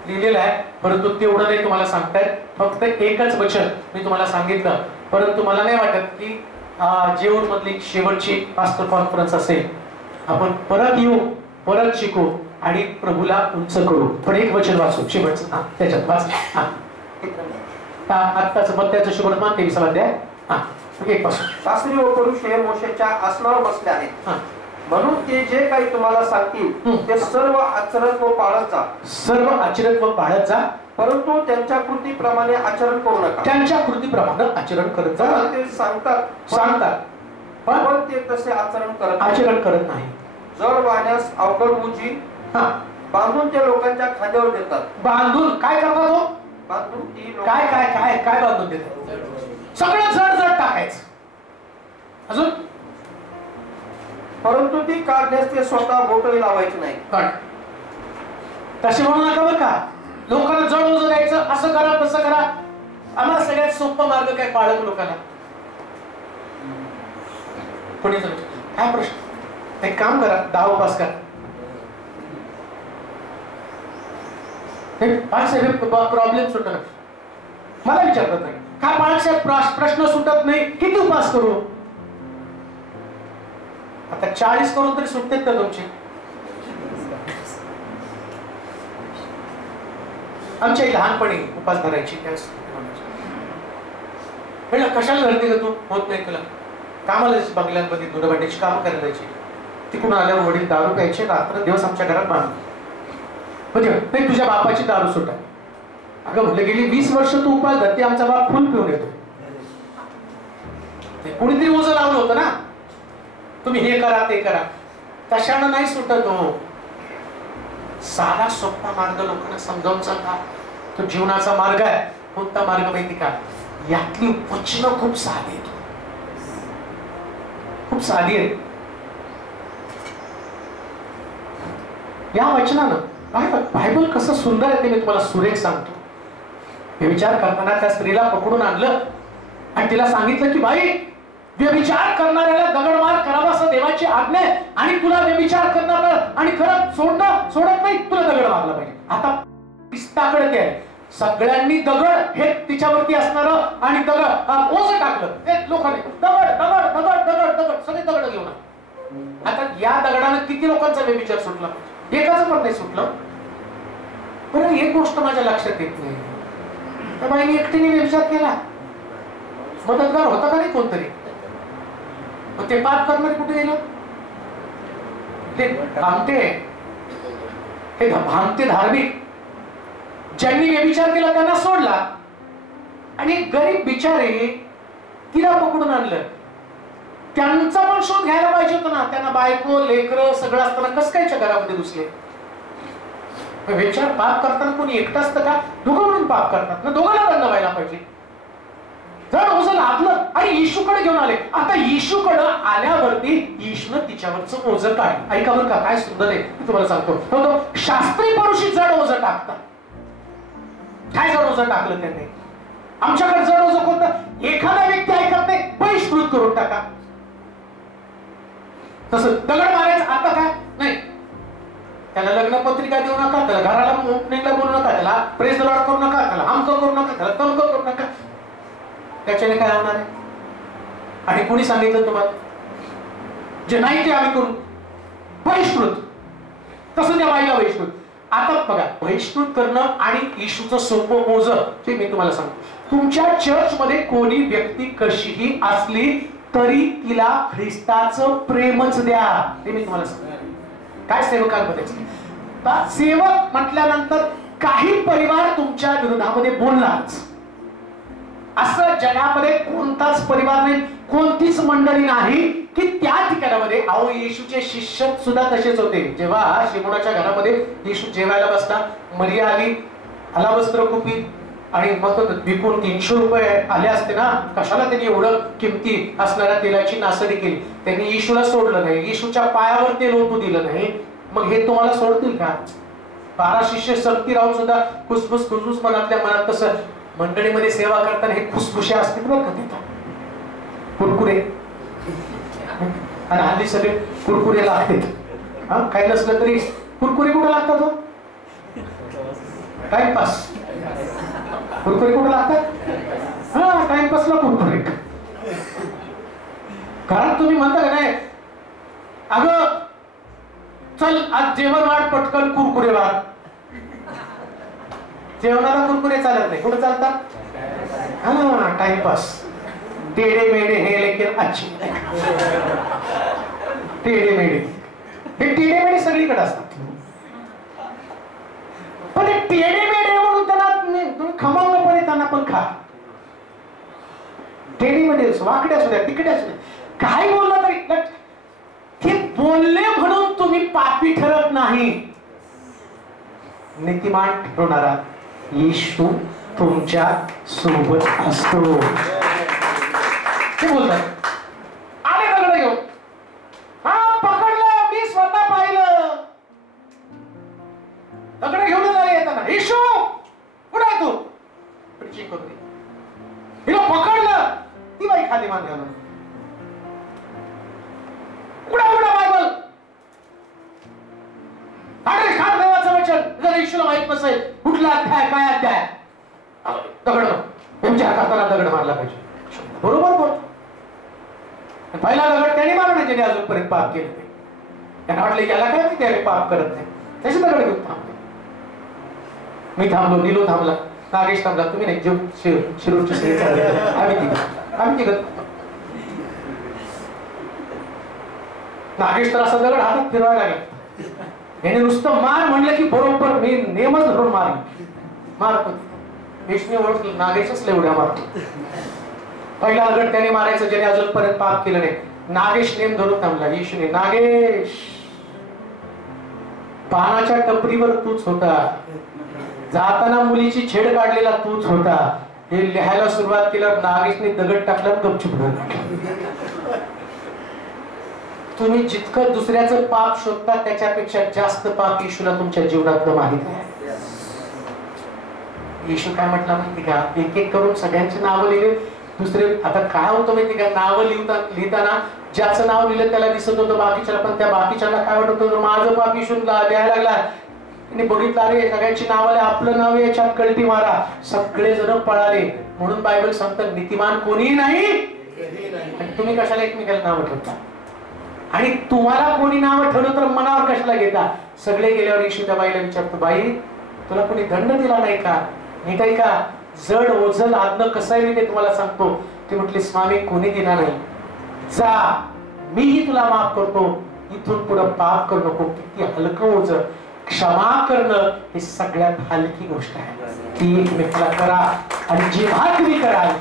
लिहिलेलं आहे, परंतु तेवढं नाही तुम्हाला सांगतायत. फक्त एकच वचन मी तुम्हाला सांगितलं, परंतु मला नाही वाटत की जेवण मधली शेवटची पास्टर कॉन्फरन्स असेल. आपण परत येऊ, परत शिकू आणि प्रभूला उंच करू. पण एक वचन वाचू शेवटचं, त्याच्यात वाच. आत्ताच मत्त्याचं शुभवर्तमान 23 अध्याय. एक पासून. शास्त्री व पुरुष हे मोशेच्या आसनावर बसले आहेत, म्हणून ते जे काही तुम्हाला सांगतील ते सर्व आचरत व पाळत जा. सर्व आचरत व पाळत जा, परंतु त्यांच्या कृतीप्रमाणे आचरण करू नका. त्यांच्या कृतीप्रमाणे आचरण करत जा. ते सांगतात पण ते तसे आचरण करत नाही. जड वाहण्यास अवघड उजी बांधून ते लोकांच्या खांद्यावर देतात. बांधून काय करतात हो? बांधून ती काय काय काय काय बांधून देतात? सगळं जड जड टाकायचं. अजून परंतु ती काढण्यास ते स्वतः बोटही लावायची नाही. तसे म्हणू नका बरं का. लोकांना जड ओझं द्यायचं, असं करा तसं करा. आम्हाला सगळ्यात सोपा मार्ग काय, पाळक लोकांना. कोणी काय प्रश्न, एक काम करा, 10 उपास करा. प्रॉब्लेम सुटत नाही. मला विचारतात नाही काय बाळासाहेब प्रश्न सुटत नाही, किती उपास करू? आता 40 करून तरी सुटतेत का तुमचे? आमच्या लहानपणी उपास धरायची त्यास कशाला धरते का तू? होत नाही तुला. कामाला बंगल्यांमध्ये धुणं भांड्याची कामं करायला जायची. तिकडून आल्यावर वडील दारू प्यायचे, रात्र दिवस आमच्या घरात बांधून. म्हणजे नाही तुझ्या बापाची दारू सुटा. अगं म्हटलं गेली 20 वर्ष तू उपास धरते, आमचा बाप फुल पिऊन येतो. कोणीतरी ओझं लावलं होतं ना, तुम्ही हे करा ते करा. तशानं नाही सुटत हो. साधा सोपा मार्ग लोकांना समजावून सांगा. तो जीवनाचा मार्ग आहे. कोणता मार्ग माहिती का? यातली वचनं खूप साधी आहेत, खूप साधी आहेत. या वचनानं बायबल कसं सुंदर आहे ते मी तुम्हाला सुरेख सांगतो. व्यभिचार करताना त्या स्त्रीला पकडून आणलं आणि तिला सांगितलं की बाई, व्यभिचार करणाऱ्याला दगडमार करावा असं देवाची आज्ञा आहे, आणि तुला व्यभिचार करणार आणि खरं सोडत नाही, तुला दगड मारला पाहिजे. आता पिस्ताकडे ते आहे, सगळ्यांनी दगड हे तिच्यावरती असणार आणि दगड ओझं टाकलं लोकांनी. दगड दगड दगड दगड दगड सगळे दगड घेऊन. आता या दगडानं किती लोकांचा व्यभिचार सुटला? एकाच पण नाही सुटलं. बरं एक गोष्ट माझ्या लक्षात येत नाही, त्या बाईने एकटीने व्यभिचार केला, मदतगार होता का नाही कोणतरी? मग ते पाप करणारे कुठे गेलं? ते भामटे धार्मिक ज्यांनी व्यभिचार केला त्यांना सोडला, आणि गरीब बिचारे तिला पकडून आणलं. त्यांचा पण शोध घ्यायला पाहिजे होता ना. त्यांना बायको लेकरं सगळं असताना कस कायच्या घरामध्ये घुसले? व्यभिचार पाप करताना कोणी एकटं असतं का? दोघं म्हणून पाप करतात ना, दोघांना दंड व्हायला पाहिजे. जर ओझं लादलं आणि आणि येशूकडे घेऊन आले. आता येशूकडे आल्यावरती येशूनं तिच्यावरचं ओझं काढलं. ऐका बरं का, काय सुंदर आहे मी तुम्हाला सांगतो. शास्त्री परुषी जड ओझं टाकतात. काय जड ओझं टाकलं त्यांनी? आमच्याकडे जड ओझं कोणतं? एखादा व्यक्ती ऐकत नाही, बहिष्कृत करून टाका. तसं दगड मारायचं आता काय नाही, त्याला लग्न पत्रिका देऊ नका, त्याला घराला ओपनिंगला बोलू नका, त्याला प्रेस लॉर्ड करू नका, त्याला आमकं करू नका, त्याला तमकं करू नका. त्याच्याने काय होणार आहे? आणि कोणी सांगितलं तुम्हाला? जे नाही ते आम्ही करू. बहिष्कृत. तसं त्या बाईला बहिष्कृत. आता बघा, बहिष्कृत करणं आणि येशूचं सोपं ओझं ते मी तुम्हाला सांगतो. तुमच्या चर्चमध्ये कोणी व्यक्ती कशीही असली तरी तिला ख्रिस्ताचं प्रेमच द्या, हे मी तुम्हाला सांगतो. काय सेवकांमध्ये सेवक म्हटल्यानंतर काही परिवार तुमच्या विरोधामध्ये बोलणारच. असं जगामध्ये कोणताच परिवार नाही, कोणतीच मंडळी नाही की त्या ठिकाणामध्ये. अहो, येशूचे शिष्य सुद्धा तसेच होते. जेव्हा शिमोनाच्या घरामध्ये येशू जेवायला बसला, मरिया आली, अलावस्त्र कुपी आणि मग विकून 300 रुपये आले असते ना, कशाला त्यांनी एवढं किमती असणाऱ्या तेलाची नासडी केली. त्यांनी येशूला सोडलं नाही, येशूच्या पायावर तेल ओतू दिलं नाही. मग हे तुम्हाला सोडतील का? 12 शिष्य सक्ती राहून सुद्धा खुसफुस खुसफुस मनातल्या मनात. तसं मंडळीमध्ये सेवा करताना हे खुसखुशे असतील बरं का, तिथं कुरकुरे. आणि हल्ली सगळे कुरकुरे लागतात. हा, काही नसलं तरी कुरकुरे कुठे लागतात हो? टाइमपास. कुरकुरे कुठे लागतात? हा, टाइमपासला कुरकुरे. कारण तुम्ही म्हणता का नाही, अगं चल आज जेवण वाढ, पटकन कुरकुरे वाढ. जेवणाला कुरकुरे चालत नाही. कुठे चालतात? हा, टाइमपास. टेढ़े मेढ़े हे लेकिन अच्छे. टेढ़े मेढ़े, हे टेढ़े मेढ़े सगळीकडे असतात. पण ते टेढ़े मेढ़े म्हणून त्यांना तुम्ही खमंगपणे त्यांना पण खा. टेढ़े मेढ़े वाकड्या असू द्या, तिकड्या असू द्या, काय बोललं तरी ते बोलले म्हणून तुम्ही पापी ठरत नाही. नीतिमान ठरवणारा येशू तुमच्या सोबत असतो. ते बोलतात, आले दगड घेऊन. हा, पकडलं, मी स्वतः पाहिलं. दगड घेऊन आले येताना. येशू कुठे आहे तू? प्रीचिंग करते. हिला पकडलं, ती बाई खाली मान घालून. उडा उडा बायबल. अरे खा देवाचं वचन. जर येशूला माहित नसेल कुठला अध्याय काय अध्याय, दगड तुमच्या हाताला दगड मारला पाहिजे. बरोबर बोल. पहिला दगड त्याने मारला, ज्याने अजूनपर्यंत पाप केले नाही. त्यांना वाटलं याला काय माहिती, आम्ही पाप करत नाही. त्याचे दगड घेऊन थांबले. मी थांबलो, निलो थांबला, नागेश थांबला. तुम्ही नाही, जीव शिरूरची श्री आम्ही तिघ. नागेश तर असा दगड हातात फिरवायला लागला. याने नुसतं मार म्हणलं की बरोबर मी नेमच धरून मारतो. विष्णू ओळखलं, नागेशच लय उड्या मारतो. पहिला दगड त्याने मारायचं ज्याने अजूनपर्यंत पाप केलं नाही. नागेश नेम धरून थांबला. येशूने, नागेश पानाच्या टपरीवर तूच होता, जाताना मुलीची छेड काढलेला तूच होता. हे लिहायला सुरुवात केल्यावर नागेशने दगड टाकला, गपचूप राहिला. तुम्ही जितकं दुसऱ्याचं पाप शोधता त्याच्यापेक्षा जास्त पाप येशूला तुमच्या जीवनातलं माहित आहे. येशू काय म्हटलं माहिती का? एक एक करून सगळ्यांची नावं लिहिले. दुसरे आता काय होतं माहिती का, नावं लिहिताना ज्याचं नाव लिहिलं त्याला दिसत होतं बाकीच्याला, पण त्या बाकीच्याला काय वाटत होतं माझं पाप येशूला लिहायला लागला. त्यांनी बघितलं, अरे सगळ्यांची नाव आले, आपलं नाव याच्यात कल्टी मारा. सगळे जण पळाले. म्हणून बायबल सांगतं नीतिमान कोणी नाही. आणि तुम्ही कशाला एकमेकाला नाव ठेवता? आणि तुम्हाला कोणी नाव ठेवलं तर मनावर कशाला घेता? सगळे गेल्यावर येशू त्या बाईला विचारतो, बाई तुला कोणी दंड दिला नाही का? नीट आहे का? जड ओझं लादणं कसं आहे मी ते तुम्हाला सांगतो. ते म्हटले, स्वामी कोणी दिला नाही. जा, मीही तुला माफ करतो. इथून पुढे पाप करू नको. किती हलकं ओझं. क्षमा करणं ही सगळ्यात हलकी गोष्ट आहे. ती एकमेकाला करा. आणि जेव्हा तुम्ही कराल,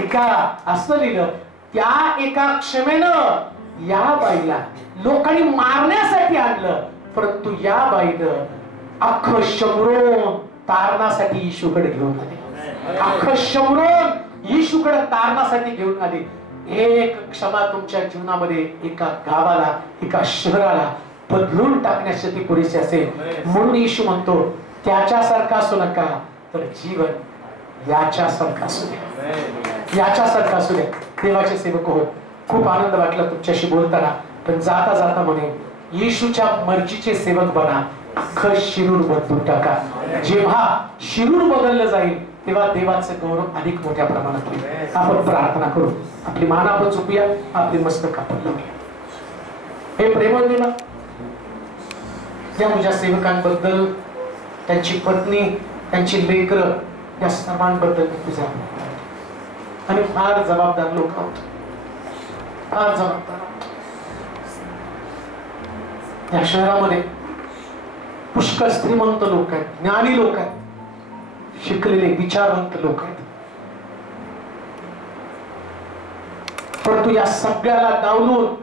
ऐका असं लिहिलं, त्या एका क्षमेनं या बाईला लोकांनी मारण्यासाठी आणलं, परंतु या बाईनं अख्खं शमरोन तारणासाठी येशूकडे घेऊन आले. अख्खं शमरोन येशूकडे तारणासाठी घेऊन आले. एक क्षमा तुमच्या जीवनामध्ये एका गावाला, एका शहराला बदलून टाकण्यासाठी पुरेसे असेल. म्हणून येशू म्हणतो त्याच्यासारखा असू नका, तर जीवन याच्यासारखा असू द्या, याच्यासारखा असू द्या. देवाचे सेवक हो, खूप आनंद वाटला तुमच्याशी बोलताना. पण जाता जाता म्हणे येशूच्या मर्जीचे सेवक बना, अख्खं शिरूर बदलून टाका. जेव्हा शिरूर बदललं जाईल तेव्हा देवाचं गौरव अधिक मोठ्या प्रमाणात होईल. आपण प्रार्थना करू. आपली मान आपण झुकूया, आपली मस्तक आपण लावूया. हे प्रेमळ देवा, त्या तुझ्या सेवकांबद्दल, त्यांची पत्नी, त्यांची लेकरं, या सर्वांबद्दल तुझा आणि फार जबाबदार लोक आहोत, फार जबाबदार आहोत. या शहरामध्ये पुष्कळ श्रीमंत लोक आहेत, ज्ञानी लोक आहेत, शिकलेले विचारवंत लोक आहेत. परंतु या सगळ्याला डावलून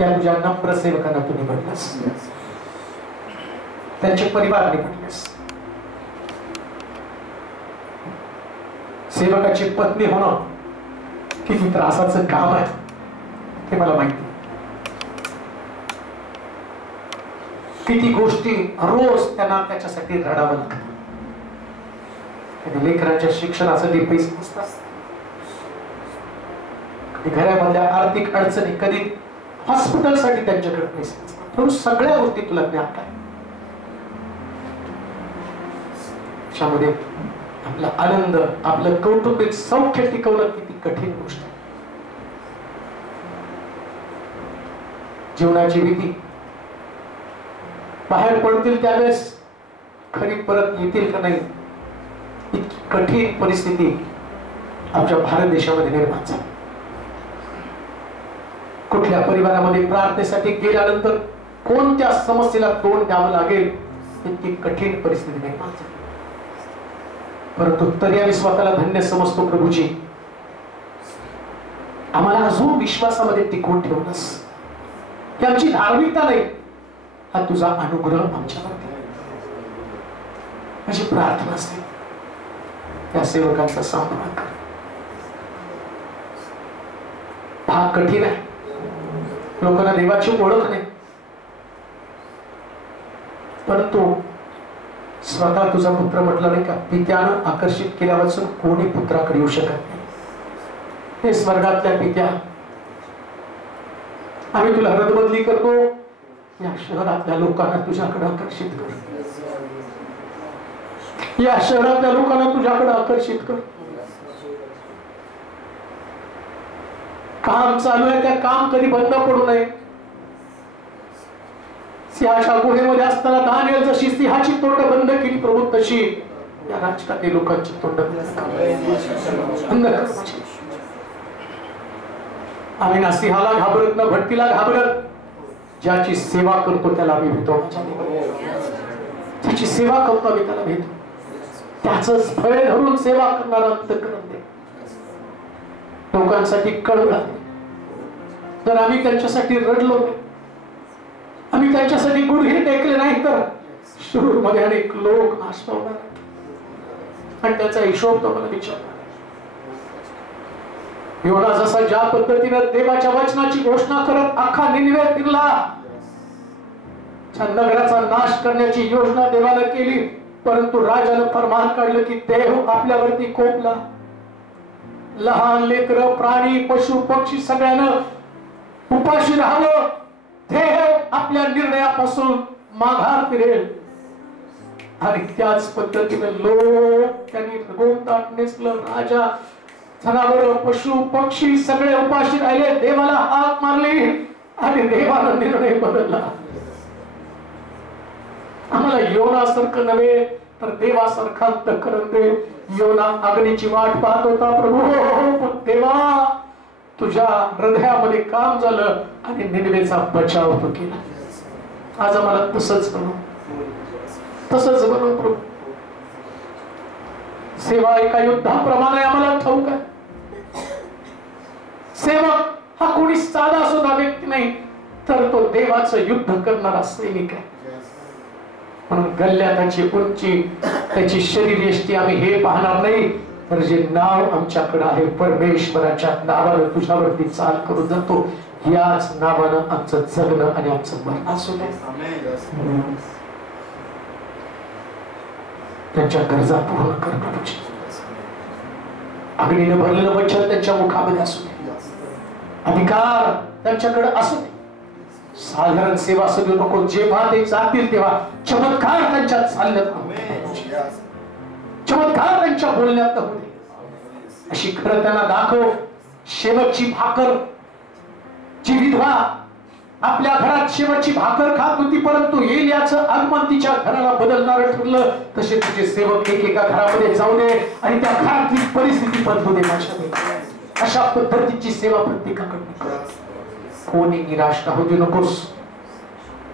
या तुझ्या नम्र सेवकांना तू निवडलास, त्यांचे परिवार निवडलेस. सेवकाची पत्नी होणं किती त्रासाचं काम आहे ते मला माहिती. किती गोष्टी रोज त्यांना त्याच्यासाठी रडावं लागतं. कधी लेकरांच्या शिक्षणासाठी पैसे नसतात, कधी घरामधल्या आर्थिक अडचणी, कधी हॉस्पिटलसाठी त्यांच्याकडे पैसे नसतात. म्हणून सगळ्या गोष्टी तुला ज्ञात आहे. त्याच्यामध्ये आपला आनंद, आपलं कौटुंबिक सौख्य टिकवणं किती कठीण गोष्ट आहे. जीवनाची भीती, बाहेर पडतील त्यावेळेस खरी परत येतील का नाही, इतकी कठीण परिस्थिती आमच्या भारत देशामध्ये निर्माण झाली. कुठल्या परिवारामध्ये प्रार्थनेसाठी गेल्यानंतर कोणत्या समस्येला तोंड द्यावं लागेल इतकी कठीण परिस्थिती निर्माण झाली. परंतु तरी आम्ही स्वतःला धन्य समजतो प्रभूजी, आम्हाला अजून विश्वासामध्ये टिकवून ठेवलंस. ही आमची धार्मिकता नाही, हा तुझा अनुग्रह आमच्यावरती. माझी प्रार्थना असते त्या सेवकांचा सांभाळ कर. भाग कठीण आहे, लोकांना देवाची ओळख नाही, परंतु स्वतः तुझा पुत्र म्हटला नाही का, पित्यानं आकर्षित केल्यापासून कोणी पुत्राकडे येऊ शकत नाही. हे स्वर्गातल्या पित्या, आम्ही तुला रदबदली करतो, या शहरातल्या लोकांना तुझ्याकडे आकर्षित कर. या शहरातल्या लोकांना तुझ्याकडे आकर्षित कर. काम चालू आहे, त्या काम कधी बंद पडू नये. सिंहाच्या गुहेमध्ये असताना दानिएल जशी सिंहाची तोंड बंद केली प्रभू, तशी या राजकारणी लोकांची तोंड बंद कर. आम्ही ना सिंहाला घाबरत, ना भटकीला घाबरत. ज्याची सेवा करतो त्याला आम्ही भेटतो, ज्याची सेवा करतो आम्ही त्याला भेटतो. त्याच फळ धरून सेवा करणारा अंतःकरण दे. लोकांसाठी कळवळा. जर आम्ही त्यांच्यासाठी रडलो, आम्ही त्यांच्यासाठी गुडघे टेकले नाही, तर शिरूर मध्ये अनेक लोक नाश पावणार आणि त्याचा हिशोब तो मला विचारणार. योना जसा ज्या पद्धतीने देवाच्या वचनाची घोषणा करत अख्खा निनिवे फिरला, नगराचा नाश करण्याची योजना देवाने केली, परंतु राजानं फरमान काढलं की देव आपल्यावरती कोपला. लहान लेकर, प्राणी, पशु पक्षी सगळ्यांना उपाशी राहावं. देव आपल्या निर्णयापासून माघार फिरेल. आणि त्याच पद्धतीने लोक त्यांनी गोंदाट नेसलं. राजा, जनावर, पशु पक्षी सगळे उपाशी राहिले. देवाला हाक मारली आणि देवानं निर्णय बदलला. आम्हाला योनासारखं नव्हे तर देवासारखा अंतःकरण दे. योना अग्नीची वाट पाहत होता प्रभू, देवा तुझ्या हृदयामध्ये काम झालं आणि निनिवेचा बचाव तू केला. आज आम्हाला तसंच बनव, तसंच बनव प्रभू. सेवा एका युद्धाप्रमाणे आम्हाला ठाऊक आहे. सेवक हा कोणी साधा सुद्धा व्यक्ती नाही, तर तो देवाचं युद्ध करणारा सैनिक आहे. म्हणून गल्ल्या, त्याची उंची, त्याची शरीर यष्टी आम्ही हे पाहणार नाही, तर जे नाव आमच्याकडे आहे परमेश्वराच्या नावानं तुझ्यावरती चाल करून जातो, याच नावानं आमचं जगणं आणि आमचं मरण असू दे. त्यांच्या गरजा पूर्ण कर प्रभूजी. अग्नीने भरलेलं वचन त्यांच्या मुखामध्ये असू दे, अधिकार त्यांच्याकडे असू दे. साधारण सेवा असू देऊ नको. जेव्हा ते जातील तेव्हा चमत्कार त्यांच्यात चालत, चमत्कार त्यांच्या बोलण्यात होते. अशी खरं त्यांना दाखव. शेवटची भाकर, जी विधवा आपल्या घरात शेवटची भाकर खात होती, परंतु एलियाचं आगमन तिच्या घराला बदलणारं ठरलं. तसे तुझे सेवक एकेका घरामध्ये जाऊ दे आणि त्या घरातली परिस्थिती बदलू दे माझ्या. अशा पद्धतीची सेवा प्रत्येकाकडे कर. कोणी निराश राहू दे नकोस.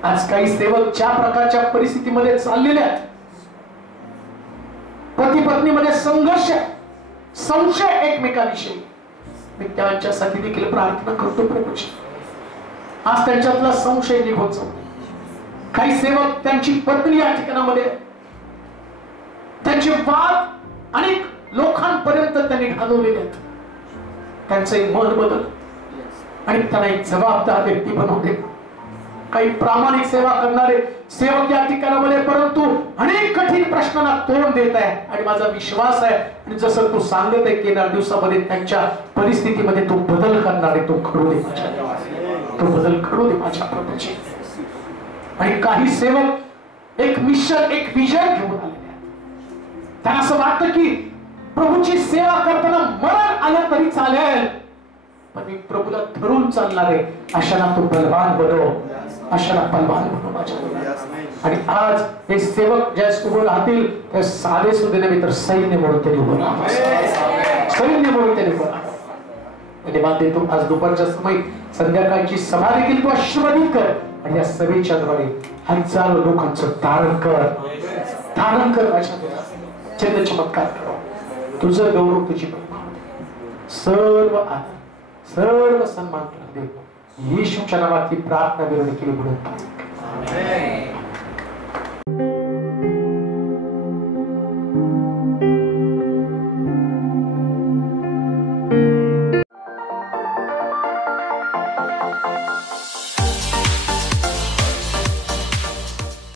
आज काही सेवक ज्या प्रकारच्या परिस्थितीमध्ये चाललेले आहेत, पती पत्नीमध्ये संघर्ष, संशय एकमेकांविषयी, मी त्यांच्यासाठी देखील प्रार्थना करतो प्रभूजी. आज त्यांच्यातला संशय निघून जाऊ. काही सेवक त्यांची पत्नी या ठिकाणामध्ये, त्यांचे वाद अनेक लोकांपर्यंत त्यांनी घालवलेले आहेत. त्यांचे मन बदल आणि त्यांना एक जबाबदार व्यक्ती बनवते. काही प्रामाणिक सेवा करणारे सेवक या ठिकाणामध्ये, परंतु अनेक कठीण प्रश्नांना तोंड देत आहे. आणि माझा विश्वास आहे, आणि जसं तू सांगत आहे की येणाऱ्या दिवसामध्ये त्यांच्या परिस्थितीमध्ये तू बदल करणार आहे. तो घडू दे माझ्या, तो बदल घडू दे माझ्या प्रभूजी. आणि काही सेवक एक मिशन, एक विजन घेऊन आलेले आहेत. त्यांना असं वाटतं की प्रभूची सेवा करताना मरण आलं तरी चालेल, पण मी प्रभूला धरून चालणार आहे. अशाला तू बलवान बनव, अशाला बलवान बनव माझ्या. आणि आज हे सेवक ज्या उभं राहतील ते साधे सुधे नव्हे तर सैन्य म्हणून त्यांनी उभं राहतात. सैन्य म्हणून त्यांनी उभं राहतात. धन्यवाद देतो. आज दुपारच्या समय संध्याकाळची सभा देखील तू आशीर्वादित कर, आणि या सभेच्या द्वारे हजारो लोकांचं तारण कर, तारण कर माझ्या. चिन्ह चमत्कार कर. तुझं गौरव, तुझी महिमा, सर्व आदर, सर्व सन्मान दे. येशूच्या नावाची प्रार्थना विनंती केली म्हणून.